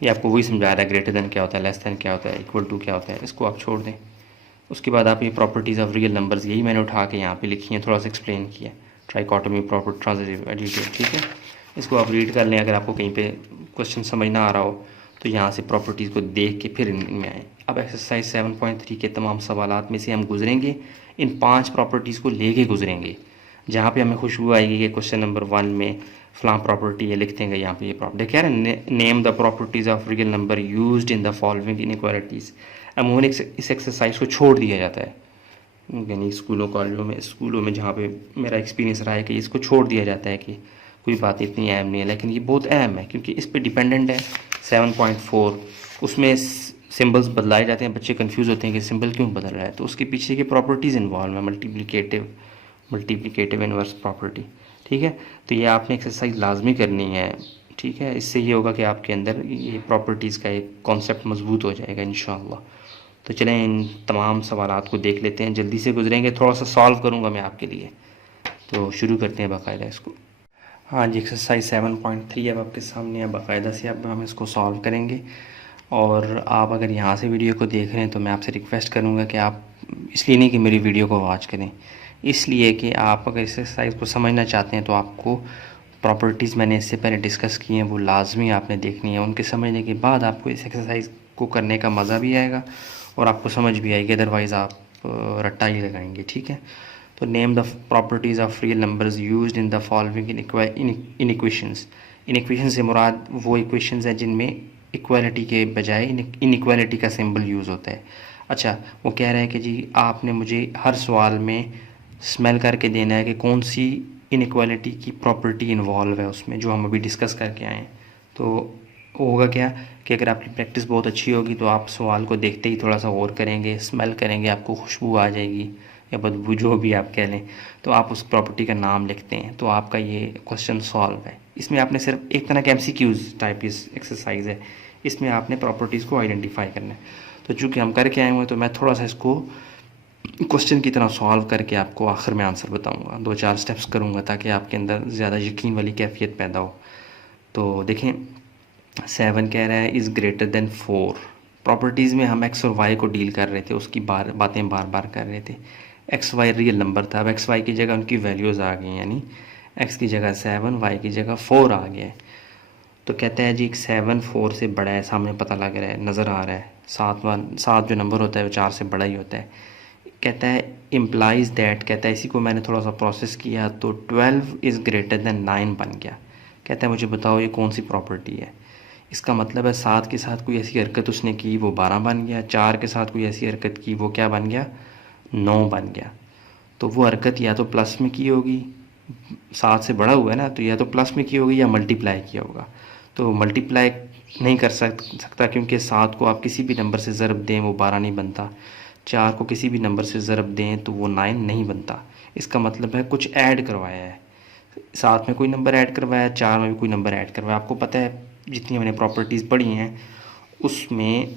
ये आपको वही समझा रहा है, ग्रेटर दैन क्या होता है, लेस दैन क्या होता है, इक्वल टू क्या होता है, इसको आप छोड़ दें। उसके बाद आप ये प्रॉपर्टीज़ ऑफ रियल नंबर्स, यही मैंने उठा के यहाँ पे लिखी हैं, थोड़ा सा एक्सप्लेन किया। Trichotomy, proper, transitive, additive. ठीक है, इसको आप रीड कर लें। अगर आपको कहीं पे क्वेश्चन समझ ना आ रहा हो तो यहाँ से प्रॉपर्टीज़ को देख के फिर इनमें आए। अब एक्सरसाइज 7.3 के तमाम सवालात में से हम गुजरेंगे, इन 5 प्रॉपर्टीज़ को लेके गुजरेंगे। जहाँ पे हमें खुशबू आएगी कि क्वेश्चन नंबर 1 में फ़लाँ प्रॉपर्टी है, लिख देंगे यहाँ पे ये प्रॉपर्टी क्या है, name the properties of real number used in the following inequalities. अमूमन इस एक्सरसाइज को छोड़ दिया जाता है, यानी स्कूलों में जहाँ पे मेरा एक्सपीरियंस रहा है कि इसको छोड़ दिया जाता है कि कोई बात इतनी अहम नहीं है, लेकिन ये बहुत अहम है क्योंकि इस पे डिपेंडेंट है। 7.4 उसमें सिंबल्स बदलाए जाते हैं, बच्चे कंफ्यूज होते हैं कि सिंबल क्यों बदल रहा है, तो उसके पीछे की प्रॉपर्टीज़ इन्वॉल्व है, मल्टीप्लिकेटिव इनवर्स प्रॉपर्टी। ठीक है, तो ये आपने एक्सरसाइज लाजमी करनी है। ठीक है, इससे ये होगा कि आपके अंदर ये प्रॉपर्टीज़ का एक कॉन्सेप्ट मजबूत हो जाएगा इंशाअल्लाह। तो चलें इन तमाम सवालात को देख लेते हैं, जल्दी से गुजरेंगे, थोड़ा सा सॉल्व करूँगा मैं आपके लिए। तो शुरू करते हैं बाकायदा इसको। हाँ जी, एक्सरसाइज 7.3 अब आपके सामने है, बाकायदा से अब हम इसको सॉल्व करेंगे। और आप अगर यहाँ से वीडियो को देख रहे हैं तो मैं आपसे रिक्वेस्ट करूँगा कि आप, इसलिए नहीं कि मेरी वीडियो को वॉच करें, इसलिए कि आप अगर इस एक्सरसाइज को समझना चाहते हैं तो आपको प्रॉपर्टीज़ मैंने इससे पहले डिस्कस की हैं, वो लाजमी आपने देखनी है। उनके समझने के बाद आपको इस एक्सरसाइज को करने का मज़ा भी आएगा और आपको समझ भी आएगी, अदरवाइज़ आप रट्टा ही लगाएंगे। ठीक है, तो name the properties of real numbers used in the following inequations. Inequation से मुराद वो इक्वेशंस हैं जिनमें इक्वालिटी के बजाय इनइक्वालिटी का सिंबल यूज़ होता है। अच्छा, वो कह रहे हैं कि जी आपने मुझे हर सवाल में स्मेल करके देना है कि कौन सी इनइक्वालिटी की प्रॉपर्टी इन्वॉल्व है उसमें, जो हम अभी डिस्कस करके आए हैं। तो होगा क्या कि अगर आपकी प्रैक्टिस बहुत अच्छी होगी तो आप सवाल को देखते ही थोड़ा सा गौर करेंगे, स्मेल करेंगे, आपको खुशबू आ जाएगी या बदबू जो भी आप कह लें, तो आप उस प्रॉपर्टी का नाम लिखते हैं, तो आपका ये क्वेश्चन सॉल्व है। इसमें आपने सिर्फ एक तरह का MCQs टाइप इस एक्सरसाइज है, इसमें आपने प्रॉपर्टीज़ को आइडेंटिफाई करना है। तो चूँकि हम करके आए हुए हैं तो मैं थोड़ा सा इसको क्वेश्चन की तरह सॉल्व करके आपको आखिर में आंसर बताऊंगा, 2-4 स्टेप्स करूंगा ताकि आपके अंदर ज़्यादा यकीन वाली कैफियत पैदा हो। तो देखें 7 कह रहा है इज़ ग्रेटर देन 4। प्रॉपर्टीज़ में हम x और y को डील कर रहे थे, उसकी बातें बार बार कर रहे थे। x y रियल नंबर था, अब x y की जगह उनकी वैल्यूज़ आ गई, यानी x की जगह 7, y की जगह 4 आ गया है। तो कहता है जी 7 4 से बड़ा है, सामने पता लग रहा है, नज़र आ रहा है। 7 जो नंबर होता है वो 4 से बड़ा ही होता है। कहता है इम्प्लाइज दैट, कहता है इसी को मैंने थोड़ा सा प्रोसेस किया तो 12 इज़ ग्रेटर देन 9 बन गया। कहता है मुझे बताओ ये कौन सी प्रॉपर्टी है। इसका मतलब है 7 के साथ कोई ऐसी हरकत उसने की वो 12 बन गया, 4 के साथ कोई ऐसी हरकत की वो क्या बन गया, 9 बन गया। तो वो हरकत या तो प्लस में की होगी, 7 से बड़ा हुआ है ना, तो या तो प्लस में की होगी या मल्टीप्लाई किया होगा। तो मल्टीप्लाई नहीं कर सकता क्योंकि 7 को आप किसी भी नंबर से ज़रब दें वो 12 नहीं बनता, 4 को किसी भी नंबर से ज़रब दें तो वो 9 नहीं बनता। इसका मतलब है कुछ ऐड करवाया है, 7 में कोई नंबर ऐड करवाया, 4 में भी कोई नंबर ऐड करवाया। आपको पता है जितनी मैंने प्रॉपर्टीज़ पढ़ी हैं उसमें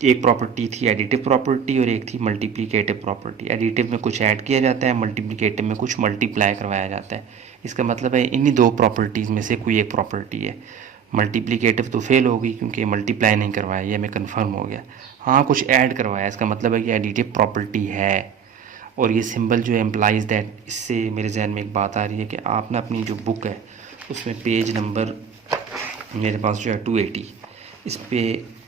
एक प्रॉपर्टी थी एडिटिव प्रॉपर्टी और एक थी मल्टीप्लिकेटिव प्रॉपर्टी। एडिटिव में कुछ ऐड किया जाता है, मल्टीप्लिकेटिव में कुछ मल्टीप्लाई करवाया जाता है। इसका मतलब है इन्हीं दो प्रॉपर्टीज़ में से कोई एक प्रॉपर्टी है। मल्टीप्लिकेटिव तो फेल होगी क्योंकि मल्टीप्लाई नहीं करवाया, ये हमें कन्फर्म हो गया। हाँ कुछ ऐड करवाया, इसका मतलब है कि एडिटिव प्रॉपर्टी है। और ये सिंबल जो एम्प्लाइज दैट, इससे मेरे जहन में एक बात आ रही है कि आप ना अपनी जो बुक है उसमें पेज नंबर मेरे पास जो है 280, इस पे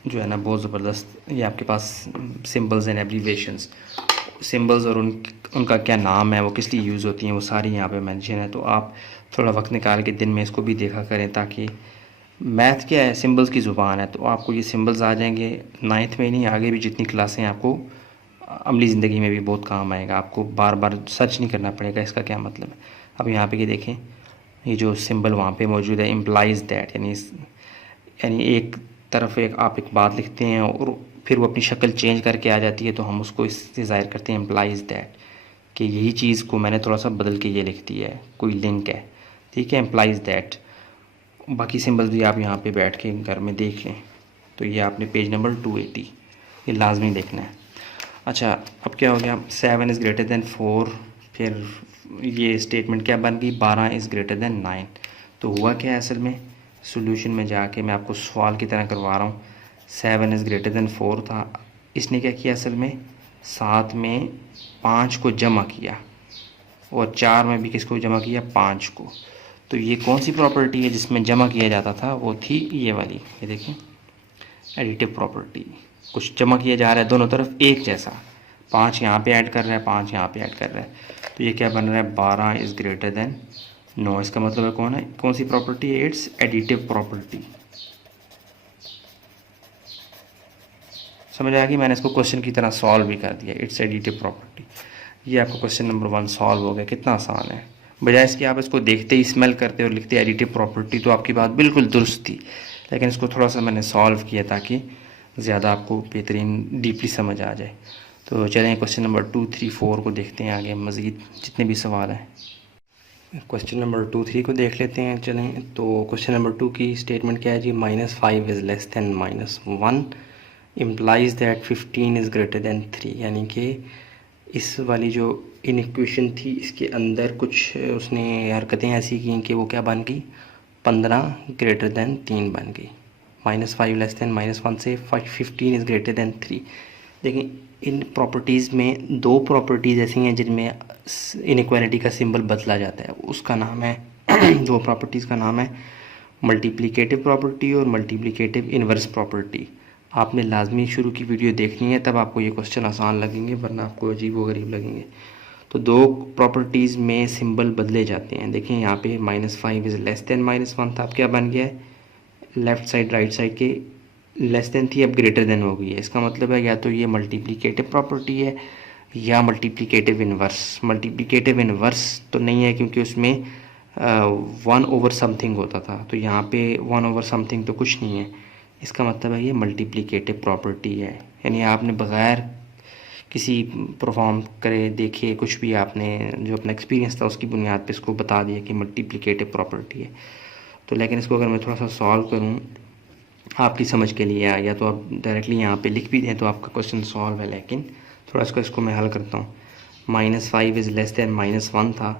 जो है ना बहुत ज़बरदस्त ये आपके पास सिंबल्स एंड एब्रीवेशंस, सिंबल्स और उनका क्या नाम है, वो किस लिए यूज़ होती हैं, वो सारी यहाँ पे मेंशन है। तो आप थोड़ा वक्त निकाल के दिन में इसको भी देखा करें, ताकि मैथ क्या है, सिंबल्स की ज़ुबान है, तो आपको ये सिंबल्स आ जाएंगे 9th में ही नहीं, आगे भी जितनी क्लासें हैं आपको अमली ज़िंदगी में भी बहुत काम आएगा। आपको बार बार सर्च नहीं करना पड़ेगा इसका क्या मतलब है। अब यहाँ पे ये देखें, ये जो सिंबल वहाँ पे मौजूद है इम्प्लाइज दैट, यानी एक तरफ आप एक बात लिखते हैं और फिर वो अपनी शक्ल चेंज करके आ जाती है, तो हम उसको इससे ज़ाहिर करते हैं इम्प्लाइज दैट, कि यही चीज़ को मैंने थोड़ा सा बदल के ये लिख दिया है, कोई लिंक है, ठीक है, इम्प्लाइज दैट। बाकी सिंबल्स भी आप यहाँ पे बैठ के घर में देख लें। तो ये आपने पेज नंबर 280 ये लाजमी देखना है। अच्छा अब क्या हो गया, 7 इज़ ग्रेटर दैन 4, फिर ये स्टेटमेंट क्या बन गई, 12 इज़ ग्रेटर दैन 9। तो हुआ क्या है असल में, सॉल्यूशन में जाके मैं आपको सवाल की तरह करवा रहा हूँ। 7 इज़ ग्रेटर दैन 4 था, इसने क्या किया असल में 7 में 5 को जमा किया और 4 में भी किसको जमा किया, 5 को। तो ये कौन सी प्रॉपर्टी है जिसमें जमा किया जाता था, वो थी ये वाली, ये देखें एडिटिव प्रॉपर्टी। कुछ जमा किया जा रहा है दोनों तरफ एक जैसा, 5 यहाँ पे ऐड कर रहा है, 5 यहाँ पे ऐड कर रहा है, तो ये क्या बन रहा है, 12 इज़ ग्रेटर देन 9। इसका मतलब है कौन सी प्रॉपर्टी है, इट्स एडिटिव प्रॉपर्टी। समझ आया कि मैंने इसको क्वेश्चन की तरह सॉल्व भी कर दिया, इट्स एडिटिव प्रॉपर्टी। ये आपका क्वेश्चन नंबर 1 सॉल्व हो गया। कितना आसान है, बजाय इसके आप इसको देखते ही स्मेल करते और लिखते एडिटिव प्रॉपर्टी, तो आपकी बात बिल्कुल दुरुस्त थी, लेकिन इसको थोड़ा सा मैंने सॉल्व किया ताकि ज़्यादा आपको बेहतरीन डीपली समझ आ जाए। तो चलें क्वेश्चन नंबर 2, 3, 4 को देखते हैं आगे, मज़ीद जितने भी सवाल हैं क्वेश्चन नंबर 2, 3 को देख लेते हैं। चलें, तो क्वेश्चन नंबर 2 की स्टेटमेंट क्या है जी, -5 is less then -1 implies that 15 is greater than 3। यानी कि इस वाली जो इनइक्वेशन थी इसके अंदर कुछ उसने हरकतें ऐसी की कि वो क्या बन गई, 15 ग्रेटर दैन 3 बन गई। -5 लेस दैन -1 से 15 इज़ ग्रेटर दैन 3। देखिए इन प्रॉपर्टीज़ में दो प्रॉपर्टीज़ ऐसी हैं जिनमें इनइक्वालिटी का सिंबल बदला जाता है, उसका नाम है दो प्रॉपर्टीज़ का नाम है मल्टीप्लिकेटिव प्रॉपर्टी और मल्टीप्लिकेटिव इन्वर्स प्रॉपर्टी। आपने लाजमी शुरू की वीडियो देखनी है, तब आपको ये क्वेश्चन आसान लगेंगे, वरना आपको अजीब व गरीब लगेंगे। तो दो प्रॉपर्टीज़ में सिंबल बदले जाते हैं। देखिए यहाँ पे -5 इज़ लेस दैन -1 था, अब क्या बन गया है, लेफ़्ट साइड राइट साइड के लेस देन थी, अब ग्रेटर देन हो गई है। इसका मतलब है या तो ये मल्टीप्लिकेटिव प्रॉपर्टी है या मल्टीप्लिकेटिव इन्वर्स। मल्टीप्लिकेटिव इन्वर्स तो नहीं है क्योंकि उसमें 1 ओवर समथिंग होता था, तो यहाँ पे 1 ओवर समथिंग तो कुछ नहीं है। इसका मतलब है ये मल्टीप्लिकेटिव प्रॉपर्टी है, यानी आपने बग़ैर किसी परफॉर्म करे देखे कुछ भी आपने जो अपना एक्सपीरियंस था उसकी बुनियाद पे इसको बता दिया कि मल्टीप्लिकेटिव प्रॉपर्टी है। तो लेकिन इसको अगर मैं थोड़ा सा सॉल्व करूँ आपकी समझ के लिए, या तो आप डायरेक्टली यहाँ पे लिख भी दें तो आपका क्वेश्चन सॉल्व है, लेकिन थोड़ा सा इसको मैं हल करता हूँ। -5 इज़ लेस दैन -1 था,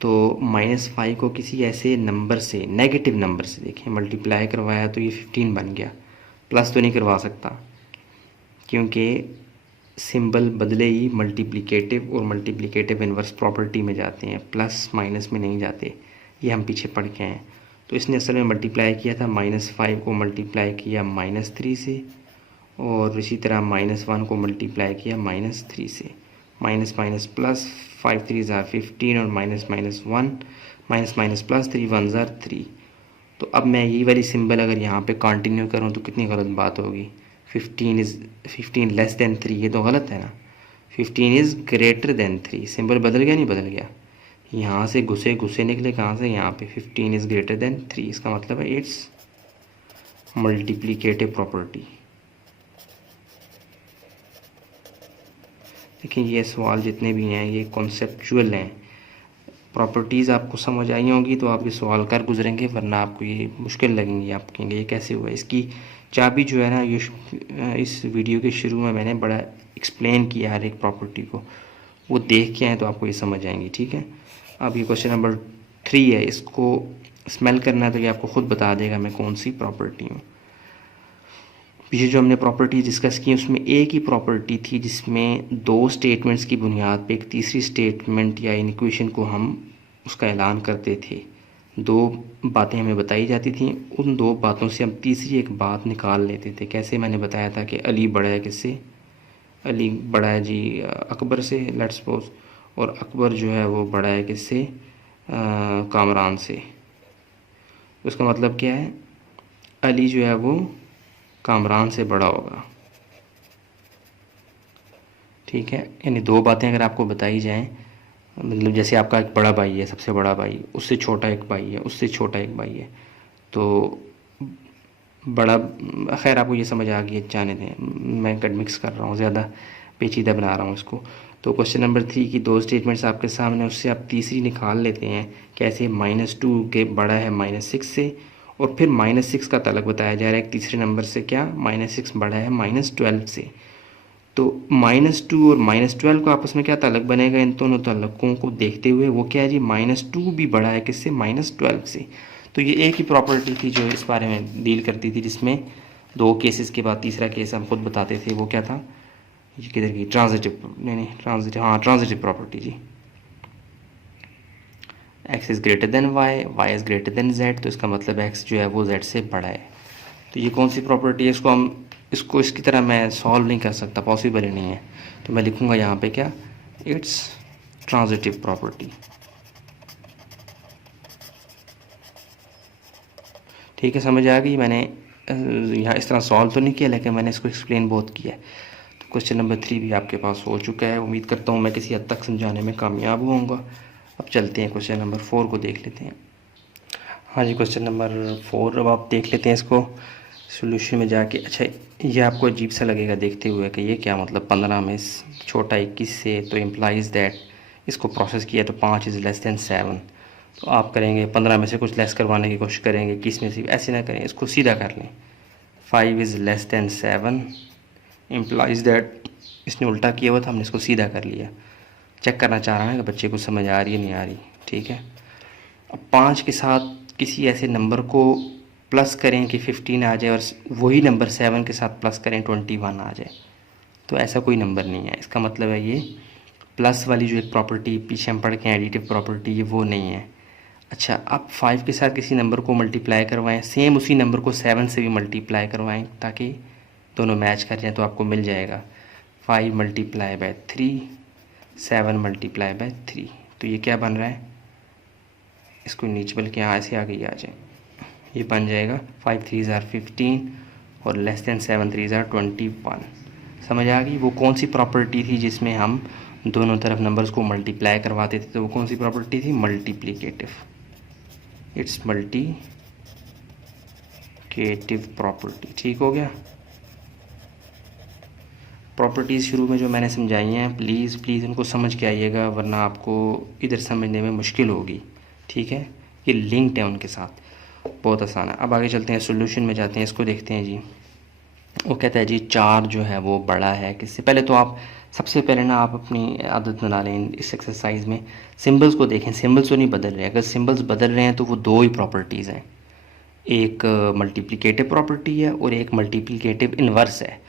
तो -5 को किसी ऐसे नंबर से, नेगेटिव नंबर से देखें मल्टीप्लाई करवाया तो ये 15 बन गया। प्लस तो नहीं करवा सकता क्योंकि सिंबल बदले ही मल्टीप्लिकेटिव और मल्टीप्लिकेटिव इन्वर्स प्रॉपर्टी में जाते हैं, प्लस माइनस में नहीं जाते, ये हम पीछे पढ़ के हैं। तो इसने असल में मल्टीप्लाई किया था, -5 को मल्टीप्लाई किया -3 से, और इसी तरह -1 को मल्टीप्लाई किया -3 से। माइनस माइनस प्लस 5 3 ज़ा 15 और minus minus 1 minus minus plus 3 1 ज़ा 3, तो अब मैं यही वाली सिंबल अगर यहाँ पे कंटिन्यू करूँ तो कितनी गलत बात होगी। 15 लेस देन 3, ये तो गलत है ना। 15 इज़ ग्रेटर देन 3, सिंबल बदल गया नहीं बदल गया। यहाँ से घुसे घुसे निकले कहाँ से, यहाँ पे 15 इज़ ग्रेटर देन 3, इसका मतलब है इट्स मल्टीप्लिकेटिव प्रॉपर्टी। लेकिन ये सवाल जितने भी हैं ये कॉन्सेप्चुअल हैं। प्रॉपर्टीज़ आपको समझ आई होंगी तो आप ये सवाल कर गुजरेंगे, वरना आपको ये मुश्किल लगेंगी। आप कहेंगे ये कैसे हुआ। इसकी चाबी जो है ना, ये इस वीडियो के शुरू में मैंने बड़ा एक्सप्लेन किया हर एक प्रॉपर्टी को, वो देख के आए तो आपको ये समझ आएंगी। ठीक है, अब ये क्वेश्चन नंबर 3 है, इसको स्मेल करना है तो ये आपको खुद बता देगा मैं कौन सी प्रॉपर्टी हूँ। पीछे जो हमने प्रॉपर्टी डिस्कस की उसमें एक ही प्रॉपर्टी थी जिसमें दो स्टेटमेंट्स की बुनियाद पे एक तीसरी स्टेटमेंट या इक्वेशन को हम उसका ऐलान करते थे। दो बातें हमें बताई जाती थी, उन दो बातों से हम तीसरी एक बात निकाल लेते थे। कैसे, मैंने बताया था कि अली बड़ा है किससे, अली बड़ा है जी अकबर से, लेट्स सपोज, और अकबर जो है वो बड़ा है किससे, कामरान से। उसका मतलब क्या है, अली जो है वो कामरान से बड़ा होगा। ठीक है, यानी दो बातें अगर आपको बताई जाएं, मतलब जैसे आपका एक बड़ा भाई है, सबसे बड़ा भाई, उससे छोटा एक भाई है, उससे छोटा एक भाई है, तो बड़ा, खैर आपको ये समझ आ गई, जाने दें, मैं कट मिक्स कर रहा हूँ, ज़्यादा पेचीदा बना रहा हूँ इसको। तो क्वेश्चन नंबर 3 की दो स्टेटमेंट्स आपके सामने, उससे आप तीसरी निकाल लेते हैं। कैसे, -2 के बड़ा है -6 से, और फिर -6 का तलक बताया जा रहा है तीसरे नंबर से, क्या, -6 बड़ा है -12 से। तो -2 और -12 को आपस में क्या तलक बनेगा, इन दोनों तलकों को देखते हुए वो क्या है जी, -2 भी बड़ा है किससे, -12 से। तो ये एक ही प्रॉपर्टी थी जो इस बारे में डील करती थी, जिसमें दो केसेस के बाद तीसरा केस हम खुद बताते थे। वो क्या था, ये किधर की, ट्रांजिटिव, नहीं ट्रांजिटिव, हाँ ट्रांजिटिव प्रॉपर्टी जी। x is greater than y, y is greater than z, तो इसका मतलब x जो है वो z से बड़ा है। तो ये कौन सी प्रॉपर्टी है, इसको इसकी तरह मैं सॉल्व नहीं कर सकता, पॉसिबल ही नहीं है। तो मैं लिखूँगा यहाँ पे क्या, इट्स ट्रांजिटिव प्रॉपर्टी। ठीक है, समझ आ गई। मैंने यहाँ इस तरह सॉल्व तो नहीं किया, लेकिन मैंने इसको एक्सप्लेन बहुत किया है। तो क्वेश्चन नंबर 3 भी आपके पास हो चुका है। उम्मीद करता हूँ मैं किसी हद तक समझाने में कामयाब होऊंगा। अब चलते हैं क्वेश्चन नंबर 4 को देख लेते हैं। हाँ जी, क्वेश्चन नंबर 4 अब आप देख लेते हैं इसको सोल्यूशन में जाके। अच्छा, ये आपको अजीब सा लगेगा देखते हुए कि ये क्या मतलब 15 में छोटा 21 से, तो इम्प्लाइज़ दैट इसको प्रोसेस किया तो 5 इज़ लेस दैन 7। तो आप करेंगे 15 में से कुछ लेस करवाने की कोशिश करेंगे, 21 में से, ऐसे ना करें, इसको सीधा कर लें। 5 is less then 7 implies that, इसने उल्टा किया हुआ था, हमने इसको सीधा कर लिया। चेक करना चाह रहा है कि बच्चे को समझ आ रही है नहीं आ रही। ठीक है, अब 5 के साथ किसी ऐसे नंबर को प्लस करें कि 15 आ जाए, और वही नंबर 7 के साथ प्लस करें 21 आ जाए, तो ऐसा कोई नंबर नहीं है। इसका मतलब है ये प्लस वाली जो एक प्रॉपर्टी पीछे हम पढ़ के एडिटिव प्रॉपर्टी, ये वो नहीं है। अच्छा, आप 5 के साथ किसी नंबर को मल्टीप्लाई करवाएं, सेम उसी नंबर को 7 से भी मल्टीप्लाई करवाएं ताकि दोनों मैच कर जाएँ, तो आपको मिल जाएगा 5 मल्टीप्लाई बाय 3, 7 मल्टीप्लाई बाय 3। तो ये क्या बन रहा है, इसको नीचे बल्कि यहाँ ऐसे आगे आ जाए, ये बन जाएगा 5 3 ज़ार 15 और लेस दैन 7 3 ज़ार 21। समझ आ गई। वो कौन सी प्रॉपर्टी थी जिसमें हम दोनों तरफ नंबर्स को मल्टीप्लाई करवाते थे, तो वो कौन सी प्रॉपर्टी थी, मल्टीप्लिकेटिव। It's multiplicative property. ठीक हो गया। प्रॉपर्टीज़ शुरू में जो मैंने समझाई हैं, प्लीज़ उनको समझ के आइएगा, वरना आपको इधर समझने में मुश्किल होगी। ठीक है, ये लिंक्ड है उनके साथ, बहुत आसान है। अब आगे चलते हैं, सोल्यूशन में जाते हैं, इसको देखते हैं जी। वो कहता है जी 4 जो है वो बड़ा है किससे। पहले तो आप सबसे पहले ना आप अपनी आदत बना लें इस एक्सरसाइज में, सिंबल्स को देखें, सिंबल्स तो नहीं बदल रहे। अगर सिंबल्स बदल रहे हैं तो वो दो ही प्रॉपर्टीज़ हैं, एक मल्टीप्लिकेटिव प्रॉपर्टी है और एक मल्टीप्लिकेटिव इन्वर्स है।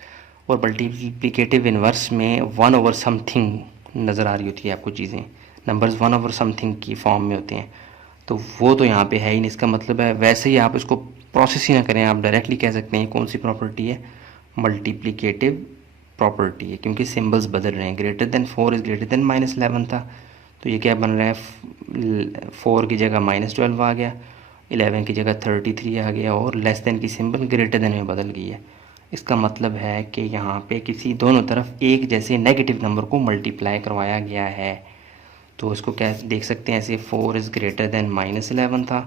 और मल्टीप्लिकेटिव इन्वर्स में 1/समथिंग नज़र आ रही होती है आपको चीज़ें, नंबर्स 1/समथिंग की फॉर्म में होते हैं, तो वो तो यहाँ पे है ही नहीं। इसका मतलब है वैसे ही आप इसको प्रोसेस ही ना करें, आप डायरेक्टली कह सकते हैं कौन सी प्रॉपर्टी है, मल्टीप्लिकेटिव प्रॉपर्टी है, क्योंकि सिंबल्स बदल रहे हैं। Greater than 4 is greater then -11 था, तो ये क्या बन रहा है, 4 की जगह -12 आ गया। 11 की जगह 33 आ गया और लेस देन की सिंबल ग्रेटर देन में बदल गई है। इसका मतलब है कि यहाँ पे किसी दोनों तरफ एक जैसे नेगेटिव नंबर को मल्टीप्लाई करवाया गया है। तो इसको क्या देख सकते हैं ऐसे, 4 इज़ ग्रेटर देन -11 था,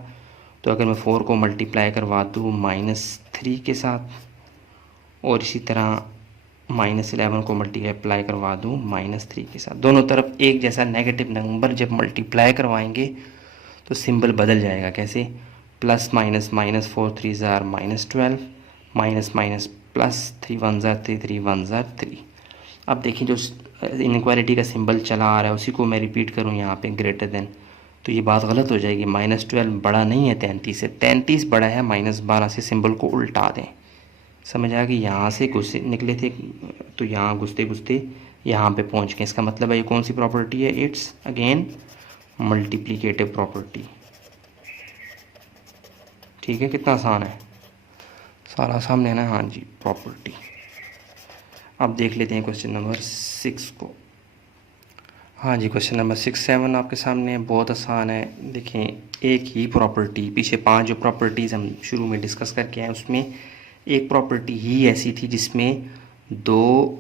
तो अगर मैं 4 को मल्टीप्लाई करवा दूँ -3 के साथ और इसी तरह -11 को मल्टीप्लाई करवा दूँ -3 के साथ, दोनों तरफ एक जैसा नेगेटिव नंबर जब मल्टीप्लाई करवाएंगे तो सिंबल बदल जाएगा। कैसे, प्लस माइनस माइनस 4 3 ज़ार -12, माइनस माइनस प्लस 3 1 ज़ार 3 3 1 ज़ार 3। अब देखिए जो इनक्वालिटी का सिंबल चला आ रहा है उसी को मैं रिपीट करूँ यहाँ पे ग्रेटर देन, तो ये बात गलत हो जाएगी। -12 बड़ा नहीं है 33 से, 33 बड़ा है -12 से, सिंबल को उल्टा दें। समझ आ गई, यहाँ से घुसे निकले थे तो यहाँ घुसते घुसते यहाँ पे पहुँच गए। इसका मतलब है ये कौन सी प्रॉपर्टी है, इट्स अगेन मल्टीप्लिकेटिव प्रॉपर्टी। ठीक है, कितना आसान है, सारा सामने है ना। हाँ जी, प्रॉपर्टी। अब देख लेते हैं क्वेश्चन नंबर 6 को। हाँ जी, क्वेश्चन नंबर 6 7 आपके सामने है, बहुत आसान है। देखें, एक ही प्रॉपर्टी, पीछे 5 जो प्रॉपर्टीज़ हम शुरू में डिस्कस करके आए उसमें एक प्रॉपर्टी ही ऐसी थी जिसमें 2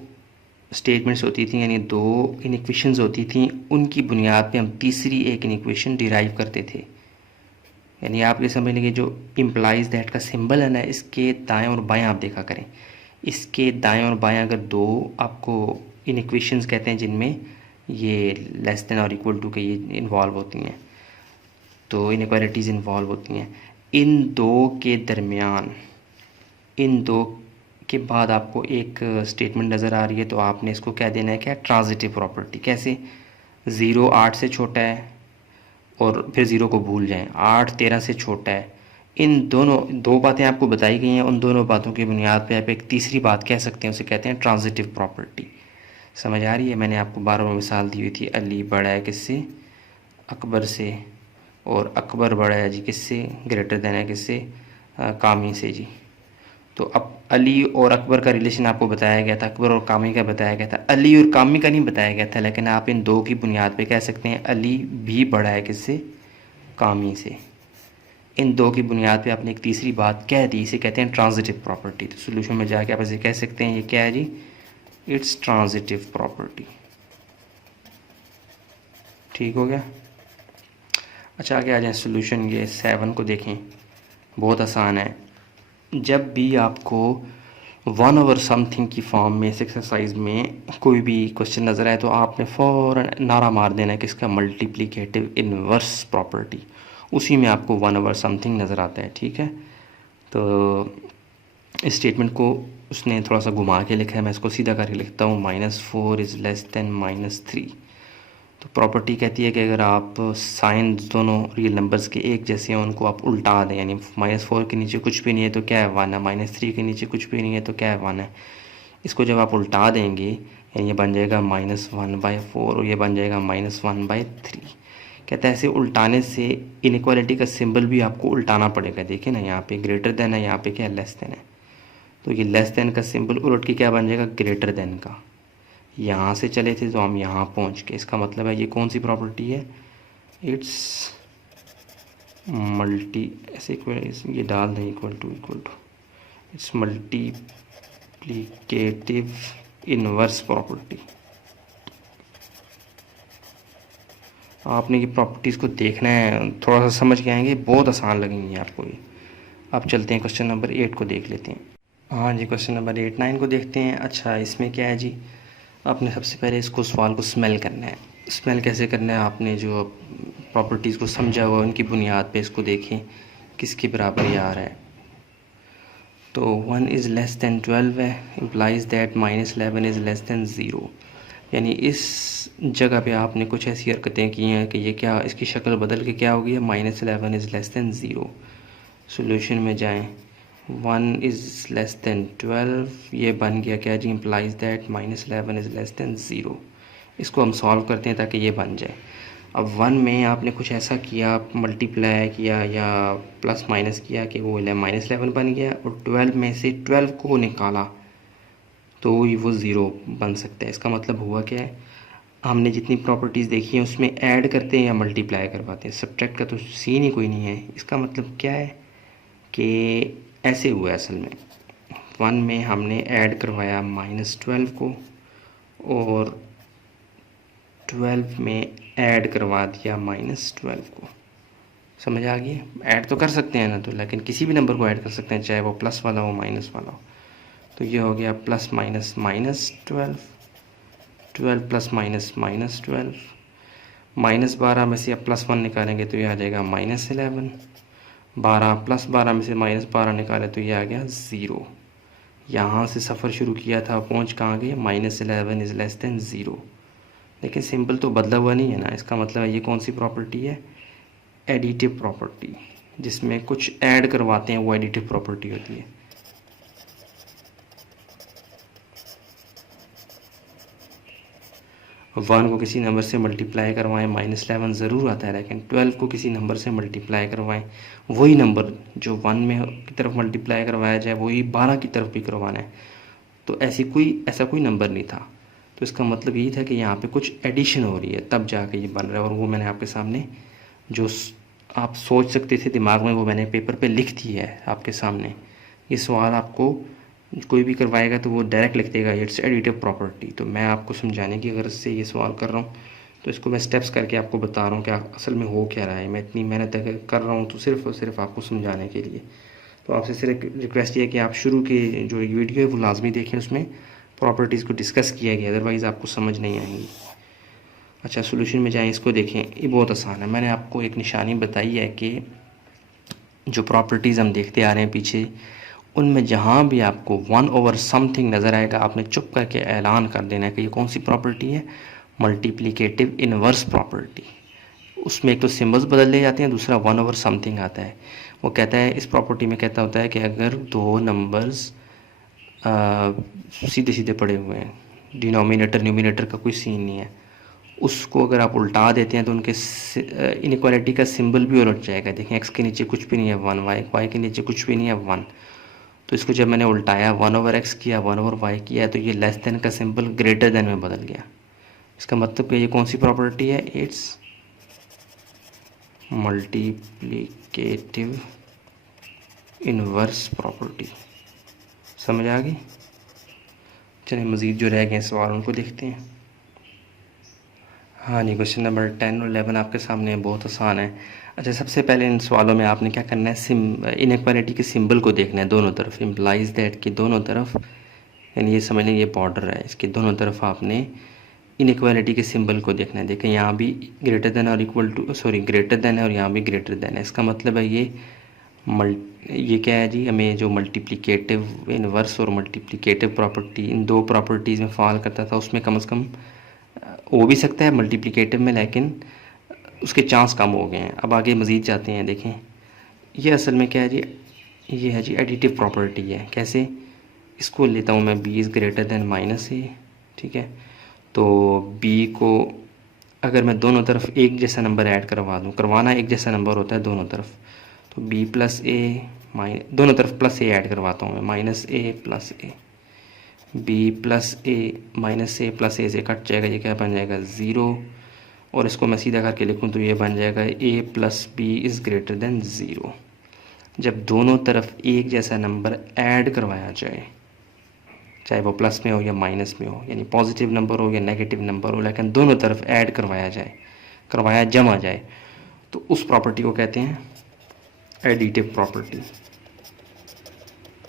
स्टेटमेंट्स होती थी, यानी 2 इनइक्वेशंस होती थी, उनकी बुनियाद पे हम तीसरी एक इनइक्वेशन डिराइव करते थे। यानी आप ये समझ लेंगे जो इम्प्लाइज दैट का सिंबल है ना, इसके दाएं और बाएं आप देखा करें, इसके दाएं और बाएं अगर 2 आपको इनइक्वेशंस कहते हैं जिनमें ये लेस देन और इक्वल टू के ये इन्वॉल्व होती हैं, तो इनइक्वालिटीज़ इन्वॉल्व होती हैं, इन 2 के दरमियान, इन 2 के बाद आपको एक स्टेटमेंट नज़र आ रही है, तो आपने इसको क्या देना है, क्या, ट्रांजिटिव प्रॉपर्टी। कैसे, 0 8 से छोटा है और फिर 0 को भूल जाएं, 8 13 से छोटा है। इन दोनों 2 बातें आपको बताई गई हैं, उन दोनों बातों की बुनियाद पे आप एक तीसरी बात कह सकते हैं, उसे कहते हैं ट्रांजिटिव प्रॉपर्टी। समझ आ रही है, मैंने आपको बार बार मिसाल दी हुई थी, अली बड़ा है किससे, अकबर से, और अकबर बड़ा है जी किससे, ग्रेटर देन है किससे, कामी से जी। तो अब अली और अकबर का रिलेशन आपको बताया गया था, अकबर और कामी का बताया गया था, अली और कामी का नहीं बताया गया था, लेकिन आप इन 2 की बुनियाद पे कह सकते हैं अली भी बड़ा है किससे, कामी से। इन 2 की बुनियाद पे आपने एक तीसरी बात कह दी, इसे कहते हैं ट्रांजिटिव प्रॉपर्टी। तो सोल्यूशन में जाके आप इसे कह सकते हैं, ये क्या है जी, इट्स ट्रांजिटिव प्रॉपर्टी। ठीक हो गया। अच्छा, आगे आ जाए सोल्यूशन। ये 7 को देखें, बहुत आसान है। जब भी आपको 1/समथिंग की फॉर्म में इस एक्सरसाइज में कोई भी क्वेश्चन नज़र आए तो आपने फ़ौरन नारा मार देना है कि इसका मल्टीप्लिकेटिव इनवर्स प्रॉपर्टी, उसी में आपको 1/समथिंग नज़र आता है। ठीक है, तो इस स्टेटमेंट को उसने थोड़ा सा घुमा के लिखा है, मैं इसको सीधा करके लिखता हूँ, -4 इज़ लेस देन -3। तो प्रॉपर्टी कहती है कि अगर आप साइन दोनों रियल नंबर्स के एक जैसे हैं उनको आप उल्टा दें, यानी -4 के नीचे कुछ भी नहीं है तो क्या है 1 है, -3 के नीचे कुछ भी नहीं है तो क्या है 1 है, इसको जब आप उल्टा देंगे यानी ये बन जाएगा -1/4 और ये बन जाएगा -1/3। कहता है ऐसे उल्टाने से इनइक्वालिटी का सिंबल भी आपको उल्टाना पड़ेगा। देखिए ना, यहाँ पे ग्रेटर देन है, यहाँ पे क्या है, लेस देन है, तो ये लेस देन का सिंबल उलट के क्या बन जाएगा, ग्रेटर देन का। यहाँ से चले थे तो हम यहाँ पहुँच के, इसका मतलब है ये कौन सी प्रॉपर्टी है, इट्स मल्टी, ऐसे ये डाल दें equal to its multiplicative inverse property. आपने ये प्रॉपर्टीज़ को देखना है, थोड़ा सा समझ के आएंगे, बहुत आसान लगेंगी आपको ये। अब चलते हैं क्वेश्चन नंबर 8 को देख लेते हैं। हाँ जी, क्वेश्चन नंबर 8 9 को देखते हैं। अच्छा, इसमें क्या है जी, आपने सबसे पहले इसको सवाल को स्मेल करना है। स्मेल कैसे करना है, आपने जो प्रॉपर्टीज़ को समझा हुआ उनकी बुनियाद पे इसको देखें किसके बराबर ये आ रहा है। तो 1 इज़ लेस दैन 12 है, implies that -11 is less than 0। यानी इस जगह पे आपने कुछ ऐसी हरकतें की हैं कि ये क्या, इसकी शक्ल बदल के क्या हो गई है, -11 इज़ लेस दैन 0। सोल्यूशन में जाएं, 1 इज़ लेस दैन 12, ये बन गया क्या जी, implies that -11 is less than 0। इसको हम सॉल्व करते हैं ताकि ये बन जाए। अब 1 में आपने कुछ ऐसा किया, मल्टीप्लाई किया या प्लस माइनस किया कि वो -11 बन गया, और 12 में से 12 को निकाला तो वो 0 बन सकता है। इसका मतलब हुआ क्या है, हमने जितनी प्रॉपर्टीज़ देखी हैं उसमें ऐड करते हैं या मल्टीप्लाई करवाते हैं, सब्ट्रैक्ट का तो सीन ही कोई नहीं है। इसका मतलब क्या है कि ऐसे हुआ है असल में, 1 में हमने ऐड करवाया -12 को और 12 में ऐड करवा दिया -12 को। समझ आ गई? ऐड तो कर सकते हैं ना, तो लेकिन किसी भी नंबर को ऐड कर सकते हैं, चाहे वो प्लस वाला हो माइनस वाला हो। तो ये हो गया प्लस माइनस -12, 12 प्लस माइनस -12, -12 में से अब +1 निकालेंगे तो ये आ जाएगा -11, 12 प्लस 12 में से -12 निकाले तो ये आ गया 0। यहाँ से सफ़र शुरू किया था, पहुँच कहाँ गए, -11 इज़ लेस दैन 0। लेकिन सिंबल तो बदला हुआ नहीं है ना, इसका मतलब है ये कौन सी प्रॉपर्टी है, एडिटिव प्रॉपर्टी। जिसमें कुछ ऐड करवाते हैं वो एडिटिव प्रॉपर्टी होती है। वन को किसी नंबर से मल्टीप्लाई करवाएं -11 ज़रूर आता है, लेकिन 12 को किसी नंबर से मल्टीप्लाई करवाएं, वही नंबर जो 1 में की तरफ मल्टीप्लाई करवाया जाए वही 12 की तरफ भी करवाना है। तो ऐसा कोई नंबर नहीं था। तो इसका मतलब यही था कि यहाँ पे कुछ एडिशन हो रही है, तब जाके ये बन रहा है। और वो मैंने आपके सामने जो आप सोच सकते थे दिमाग में, वो मैंने पेपर पे लिख दिया है आपके सामने। ये सवाल आपको कोई भी करवाएगा तो वो डायरेक्ट लिख देगा इट्स एडिटिव प्रॉपर्टी। तो मैं आपको समझाने की गर्ज से ये सवाल कर रहा हूँ, तो इसको मैं स्टेप्स करके आपको बता रहा हूँ कि असल में हो क्या रहा है। मैं इतनी मेहनत कर रहा हूँ तो सिर्फ और सिर्फ आपको समझाने के लिए। तो आपसे सिर्फ रिक्वेस्ट ये है कि आप शुरू के जो वीडियो है वो लाजमी देखें, उसमें प्रॉपर्टीज़ को डिस्कस किया गया, अदरवाइज़ आपको समझ नहीं आएंगी। अच्छा, सोल्यूशन में जाएँ, इसको देखें, ये बहुत आसान है। मैंने आपको एक निशानी बताई है कि जो प्रॉपर्टीज़ हम देखते आ रहे हैं पीछे, उनमें जहाँ भी आपको 1/समथिंग नज़र आएगा, आपने चुप करके ऐलान कर देना है कि ये कौन सी प्रॉपर्टी है, मल्टीप्लिकेटिव इनवर्स प्रॉपर्टी। उसमें एक तो सिम्बल्स बदल ले जाते हैं, दूसरा 1/समथिंग आता है। वो कहता है, इस प्रॉपर्टी में कहता होता है कि अगर दो नंबर्स सीधे सीधे पड़े हुए हैं, डिनोमिनेटर न्यूमिनेटर का कोई सीन नहीं है, उसको अगर आप उल्टा देते हैं तो उनके इनइक्वालिटी का सिंबल भी उलट जाएगा। देखें, एक्स के नीचे कुछ भी नहीं है 1, वाई के नीचे कुछ भी नहीं है 1। तो इसको जब मैंने उल्टाया 1/x किया, 1/y किया, तो ये लेस देन का सिंबल ग्रेटर देन में बदल गया। इसका मतलब कि ये कौन सी प्रॉपर्टी है, इट्स मल्टीप्लिकेटिव इनवर्स प्रॉपर्टी। समझ आ गई? चलिए मज़ीद जो रह गए सवाल उनको देखते हैं। हाँ जी, क्वेश्चन नंबर 10 और 11 आपके सामने बहुत आसान है। अच्छा, सबसे पहले इन सवालों में आपने क्या करना है, इनइक्वालिटी के सिंबल को देखना है दोनों तरफ। इम्प्लाइज दैट कि दोनों तरफ, यानी ये समझ लें ये बॉर्डर है, इसके दोनों तरफ आपने इनइक्वालिटी के सिंबल को देखना है। देखें, यहाँ भी ग्रेटर देन और equal to, sorry greater than है, और यहाँ भी ग्रेटर देन है। इसका मतलब है ये क्या है जी, हमें जो मल्टीप्लिकेटिव इनवर्स और मल्टीप्लिकेटिव प्रॉपर्टी, इन दो प्रॉपर्टीज़ में फॉल करता था, उसमें कम से कम हो भी सकता है मल्टीप्लिकेटिव में, लेकिन उसके चांस कम हो गए हैं। अब आगे मज़ीद जाते हैं। देखें, ये असल में क्या है जी, ये है जी एडिटिव प्रॉपर्टी है। कैसे, इसको लेता हूँ मैं, b is greater then -a, ठीक है। तो b को अगर मैं दोनों तरफ एक जैसा नंबर ऐड करवा दूँ, करवाना एक जैसा नंबर होता है दोनों तरफ, तो b + a, दोनों तरफ +a ऐड करवाता हूँ मैं, -a + a, b + a -a + a से कट जाएगा, ये क्या बन जाएगा 0। और इसको मैं सीधा करके लिखूँ तो ये बन जाएगा a + b is greater then 0। जब दोनों तरफ एक जैसा नंबर ऐड करवाया जाए, चाहे वो प्लस में हो या माइनस में हो, यानी पॉजिटिव नंबर हो या नेगेटिव नंबर हो, लेकिन दोनों तरफ ऐड करवाया जाए, जमा जाए, तो उस प्रॉपर्टी को कहते हैं एडिटिव प्रॉपर्टी।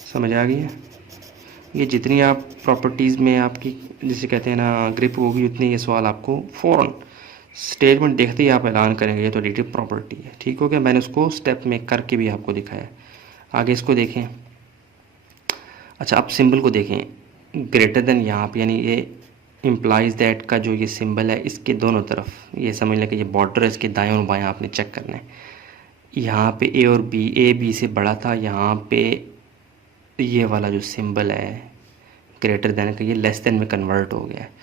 समझ आ गई है? ये जितनी आप प्रॉपर्टीज़ में आपकी जिसे कहते हैं ना ग्रिप होगी, उतनी ये सवाल आपको फ़ौरन स्टेटमेंट देखते ही आप ऐलान करेंगे ये तो एडिटिव प्रॉपर्टी है। ठीक हो गया? मैंने उसको स्टेप में करके भी आपको दिखाया। आगे इसको देखें। अच्छा, अब सिंबल को देखें, ग्रेटर देन यहाँ पे, यानी ये इम्प्लाइज दैट का जो ये सिंबल है, इसके दोनों तरफ, ये समझ लें कि ये बॉर्डर है, इसके दाएं और बाएं आपने चेक करना है। यहाँ पे ए और बी, ए बी से बड़ा था, यहाँ पे ये वाला जो सिंबल है ग्रेटर देन का, ये लेस देन में कन्वर्ट हो गया है।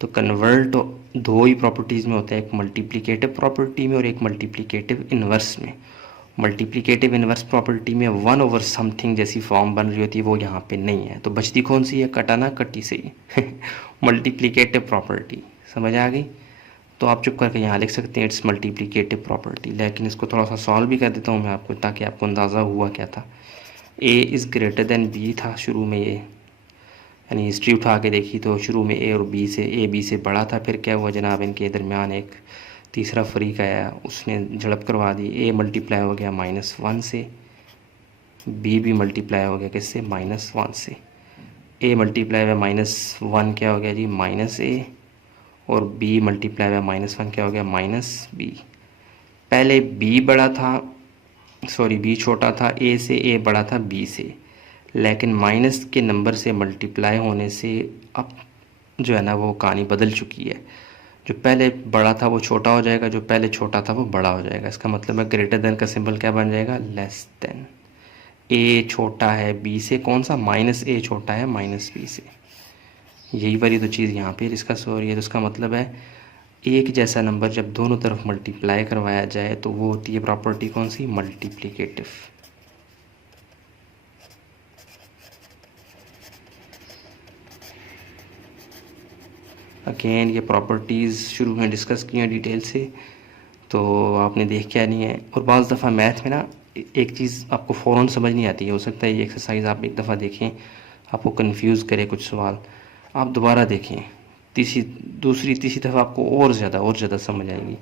तो कन्वर्ट दो ही प्रॉपर्टीज़ में होता है, एक मल्टीप्लिकेटिव प्रॉपर्टी में और एक मल्टीप्लिकेटिव इन्वर्स में। मल्टीप्लिकेटिव इन्वर्स प्रॉपर्टी में 1/समथिंग जैसी फॉर्म बन रही होती है, वो यहाँ पे नहीं है। तो बचती कौन सी है, कटाना कट्टी से ही मल्टीप्लिकेटिव प्रॉपर्टी। समझ आ गई? तो आप चुप करके यहाँ लिख सकते हैं इट्स मल्टीप्लिकेटिव प्रॉपर्टी। लेकिन इसको थोड़ा सा सॉल्व भी कर देता हूँ मैं आपको, ताकि आपको अंदाज़ा हुआ क्या था। A is greater than b था शुरू में, ये यानी हिस्ट्री उठा के देखी तो शुरू में ए बी से बड़ा था। फिर क्या हुआ जनाब, इनके दरमियान एक तीसरा फरीक आया, उसने झड़प करवा दी। ए मल्टीप्लाई हो गया -1 से, बी भी मल्टीप्लाई हो गया किससे, -1 से। ए मल्टीप्लाई बाय -1 क्या हो गया जी, -a, और बी मल्टीप्लाई बाय -1 क्या हो गया, -b। पहले बी बड़ा था, सॉरी बी छोटा था ए से, ए बड़ा था बी से, लेकिन माइनस के नंबर से मल्टीप्लाई होने से अब जो है ना वो कहानी बदल चुकी है। जो पहले बड़ा था वो छोटा हो जाएगा, जो पहले छोटा था वो बड़ा हो जाएगा। इसका मतलब है ग्रेटर देन का सिंबल क्या बन जाएगा, लेस देन। ए छोटा है बी से, कौन सा, -a छोटा है -b से। यही वाली तो चीज़ यहाँ पे इसका सॉरी है। तो इसका मतलब है एक जैसा नंबर जब दोनों तरफ मल्टीप्लाई करवाया जाए तो वो होती है प्रॉपर्टी कौन सी, मल्टीप्लिकेटिव। अगेन ये प्रॉपर्टीज़ शुरू में डिस्कस की हैं डिटेल से, तो आपने देख क्या नहीं है। और बाज़ दफ़ा मैथ में ना एक चीज़ आपको फ़ौरन समझ नहीं आती है, हो सकता है ये एक्सरसाइज आप एक दफ़ा देखें आपको कंफ्यूज करे कुछ सवाल, आप दोबारा देखें, दूसरी तीसरी दफ़ा आपको और ज़्यादा समझ आएगी।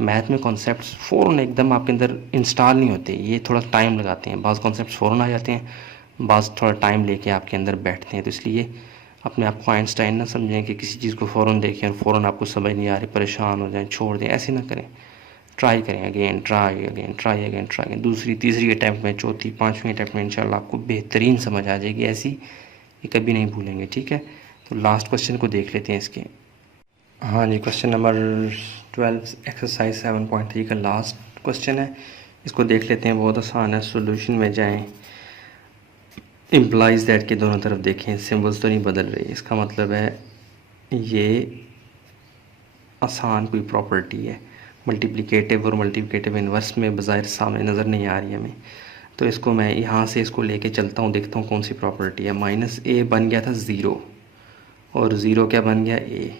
मैथ में कॉन्सेप्ट्स फ़ौरन एकदम आपके अंदर इंस्टॉल नहीं होते, ये थोड़ा टाइम लगाते हैं। बाज़ कॉन्सेप्ट्स फ़ौरन आ जाते हैं, बाज़ थोड़ा टाइम लेके आपके अंदर बैठते हैं। तो इसलिए अपने आप को आइंस्टाइन ना समझें कि किसी चीज़ को फ़ौरन देखें और फ़ौरन आपको समझ नहीं आ रही, परेशान हो जाएं, छोड़ दें, ऐसे ना करें। ट्राई करें, अगेन ट्राई अगेन, दूसरी तीसरी अटैम्प्ट में, चौथी पाँचवीं अटैम्प्ट में इंशाल्लाह आपको बेहतरीन समझ आ जाएगी, ऐसी ये कभी नहीं भूलेंगे, ठीक है। तो लास्ट क्वेश्चन को देख लेते हैं इसके। हाँ जी, क्वेश्चन नंबर 12 एक्सरसाइज 7.3 का लास्ट क्वेश्चन है, इसको देख लेते हैं। बहुत आसान है, सॉल्यूशन में जाएं, इम्प्लाइज दैट के दोनों तरफ देखें, सिंबल्स तो नहीं बदल रही। इसका मतलब है ये आसान कोई प्रॉपर्टी है, मल्टीप्लिकेटिव और मल्टीप्लिकेटिव इन्वर्स में बज़ाहिर सामने नज़र नहीं आ रही है हमें। तो इसको मैं यहाँ से इसको लेके चलता हूँ, देखता हूँ कौन सी प्रॉपर्टी है। -a बन गया था 0, और 0 क्या बन गया, a।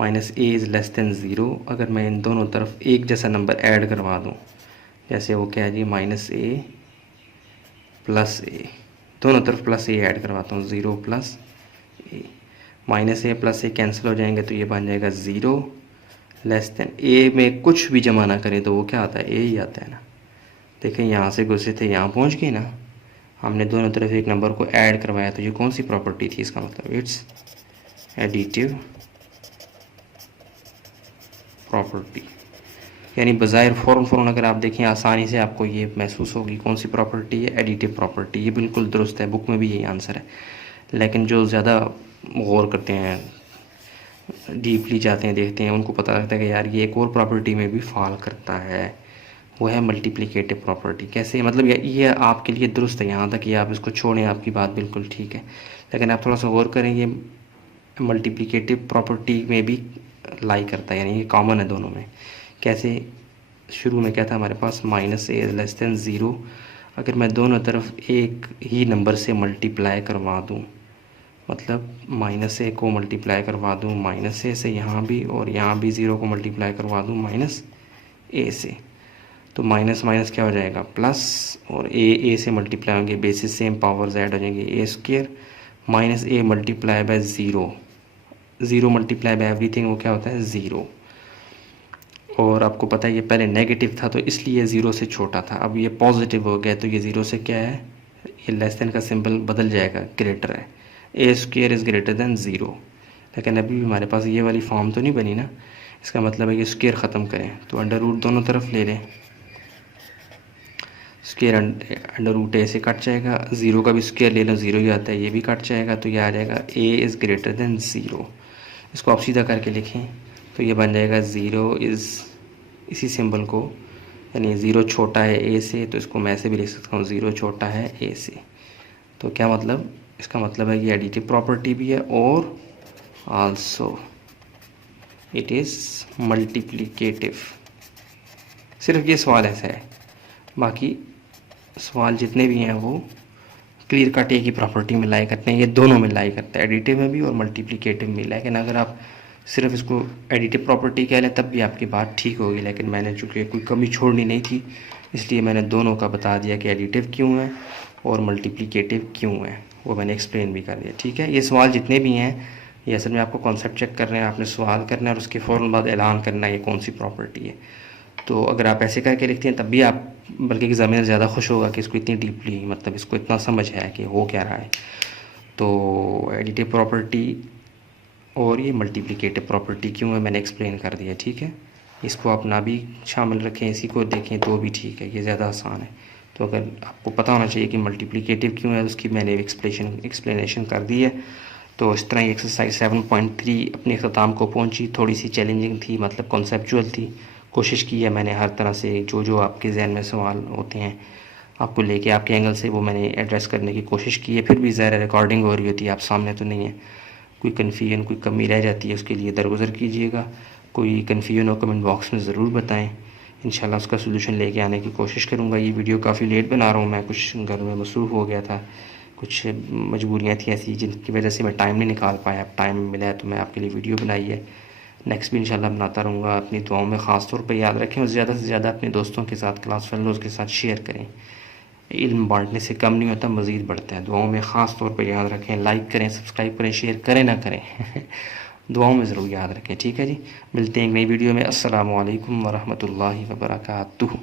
-a is less than 0। अगर मैं इन दोनों तरफ एक जैसा नंबर ऐड करवा दूँ, जैसे वो क्या है जी, -a प्लस a, दोनों तरफ +a ऐड करवाता हूँ, 0 + a, -a + a कैंसिल हो जाएंगे, तो ये बन जाएगा 0 लेस दैन। a में कुछ भी जमा ना करें तो वो क्या आता है, a ही आता है ना। देखें यहाँ से गुस्से थे, यहाँ पहुँच गए ना, हमने दोनों तरफ एक नंबर को ऐड करवाया, तो ये कौन सी प्रॉपर्टी थी, इसका मतलब इट्स एडिटिव प्रॉपर्टी। यानी बज़ाहिर फ़ौरन अगर आप देखें आसानी से आपको ये महसूस होगी कौन सी प्रॉपर्टी है, एडिटिव प्रॉपर्टी। ये बिल्कुल दुरुस्त है, बुक में भी यही आंसर है। लेकिन जो ज़्यादा गौर करते हैं, डीपली जाते हैं, देखते हैं, उनको पता लगता है कि यार ये एक और प्रॉपर्टी में भी फॉल करता है, वो है मल्टीप्लिकेटिव प्रॉपर्टी। कैसे, मतलब ये आपके लिए दुरुस्त है, यहाँ तक कि आप इसको छोड़ें, आपकी बात बिल्कुल ठीक है। लेकिन आप थोड़ा सा गौर करें, ये मल्टीप्लिकेटिव प्रॉपर्टी में भी लाई करता है, यानी ये कॉमन है दोनों में। कैसे, शुरू में क्या था हमारे पास, -a लेस दैन 0। अगर मैं दोनों तरफ एक ही नंबर से मल्टीप्लाई करवा दूँ, मतलब -a को मल्टीप्लाई करवा दूँ -a से यहाँ भी, और यहाँ भी 0 को मल्टीप्लाई करवा दूँ -a से, तो माइनस माइनस क्या हो जाएगा, प्लस, और a से मल्टीप्लाई होंगे, बेसिस सेम, पावर्स ऐड हो जाएंगे, a² -a multiply by 0 multiply by everything, वो क्या होता है, 0। और आपको पता है ये पहले नेगेटिव था तो इसलिए 0 से छोटा था, अब ये पॉजिटिव हो गया तो ये 0 से क्या है, ये लेस देन का सिंबल बदल जाएगा, ग्रेटर है, a² इज़ ग्रेटर देन 0। लेकिन अभी भी हमारे पास ये वाली फॉर्म तो नहीं बनी ना, इसका मतलब है कि स्क्वायर ख़त्म करें तो अंडर रूट दोनों तरफ ले लें, स्क्वायर अंडर रूट a से कट जाएगा, 0 का भी स्क्वायर ले लो, 0 ही आता है, ये भी कट जाएगा, तो ये आ जाएगा a इज़ ग्रेटर देन 0। इसको आप सीधा करके लिखें तो ये बन जाएगा 0 इज़, इसी सिंबल को, यानी 0 छोटा है a से, तो इसको मैं ऐसे भी लिख सकता हूँ, 0 छोटा है a से। तो क्या मतलब, इसका मतलब है कि एडिटिव प्रॉपर्टी भी है और आल्सो इट इज़ मल्टीप्लिकेटिव। सिर्फ ये सवाल ऐसा है, बाकी सवाल जितने भी हैं वो क्लियर कट एक ही प्रॉपर्टी में लाई करते हैं, ये दोनों में लाई करता है, एडिटिव में भी और मल्टीप्लिकेटिव में। लेकिन अगर आप सिर्फ इसको एडिटिव प्रॉपर्टी कह लें तब भी आपकी बात ठीक होगी, लेकिन मैंने चूँकि कोई कमी छोड़नी नहीं थी इसलिए मैंने दोनों का बता दिया कि एडिटिव क्यों है और मल्टीप्लिकेटिव क्यों है, वो मैंने एक्सप्लेन भी कर दिया। ठीक है, ये सवाल जितने भी हैं ये असल में आपको कॉन्सेप्ट चेक कर रहे हैं, आपने सवाल करना है और उसके फ़ौरन बाद ऐलान करना है ये कौन सी प्रॉपर्टी है। तो अगर आप ऐसे करके लिखते हैं तब भी आप, बल्कि एग्जामिनर ज़्यादा खुश होगा कि इसको इतनी डीपली, मतलब इसको इतना समझ है कि हो क्या रहा है। तो एडिटिव प्रॉपर्टी और ये मल्टीप्लिकेटिव प्रॉपर्टी क्यों है मैंने एक्सप्लेन कर दिया। ठीक है, इसको आप ना भी शामिल रखें, इसी को देखें तो भी ठीक है, ये ज़्यादा आसान है। तो अगर आपको पता होना चाहिए कि मल्टीप्लिकेटिव क्यों है, उसकी मैंने एक्सप्लेनेशन कर दी है। तो इस तरह एक्सरसाइज 7.3 अपने अख्ताम को पहुंची। थोड़ी सी चैलेंजिंग थी, मतलब कॉन्सेप्चुअल थी। कोशिश की है मैंने हर तरह से, जो जो आपके जहन में सवाल होते हैं आपको लेके आपके एंगल से, वो मैंने एड्रेस करने की कोशिश की है। फिर भी ज़ाहिर रिकॉर्डिंग हो रही होती है, आप सामने तो नहीं है, कोई कन्फ्यूजन, कोई कमी रह जाती है, उसके लिए दरगुजर कीजिएगा। कोई कन्फ्यूजन हो कमेंट बॉक्स में ज़रूर बताएं, इंशाल्लाह उसका सोल्यूशन लेके आने की कोशिश करूँगा। ये वीडियो काफ़ी लेट बना रहा हूँ मैं, कुछ घर में मसरूफ़ हो गया था, कुछ मजबूरियाँ थी ऐसी जिनकी वजह से मैं टाइम नहीं निकाल पाया। अब टाइम मिला है तो मैं आपके लिए वीडियो बनाई है, नेक्स्ट भी इंशाल्लाह बनाता रहूँगा। अपनी दुआओं में ख़ास तौर पर याद रखें और ज़्यादा से ज़्यादा अपने दोस्तों के साथ, क्लास फेलोज़ के साथ शेयर करें। इल्म बांटने से कम नहीं होता, मज़ीद बढ़ता है। दुआओं में ख़ास तौर पर याद रखें, लाइक करें, सब्सक्राइब करें, शेयर करें ना करें दुआओं में ज़रूर याद रखें। ठीक है जी, मिलते हैं एक नई वीडियो में। अस्सलामु अलैकुम वरहमतुल्लाहि वबरकातुहू।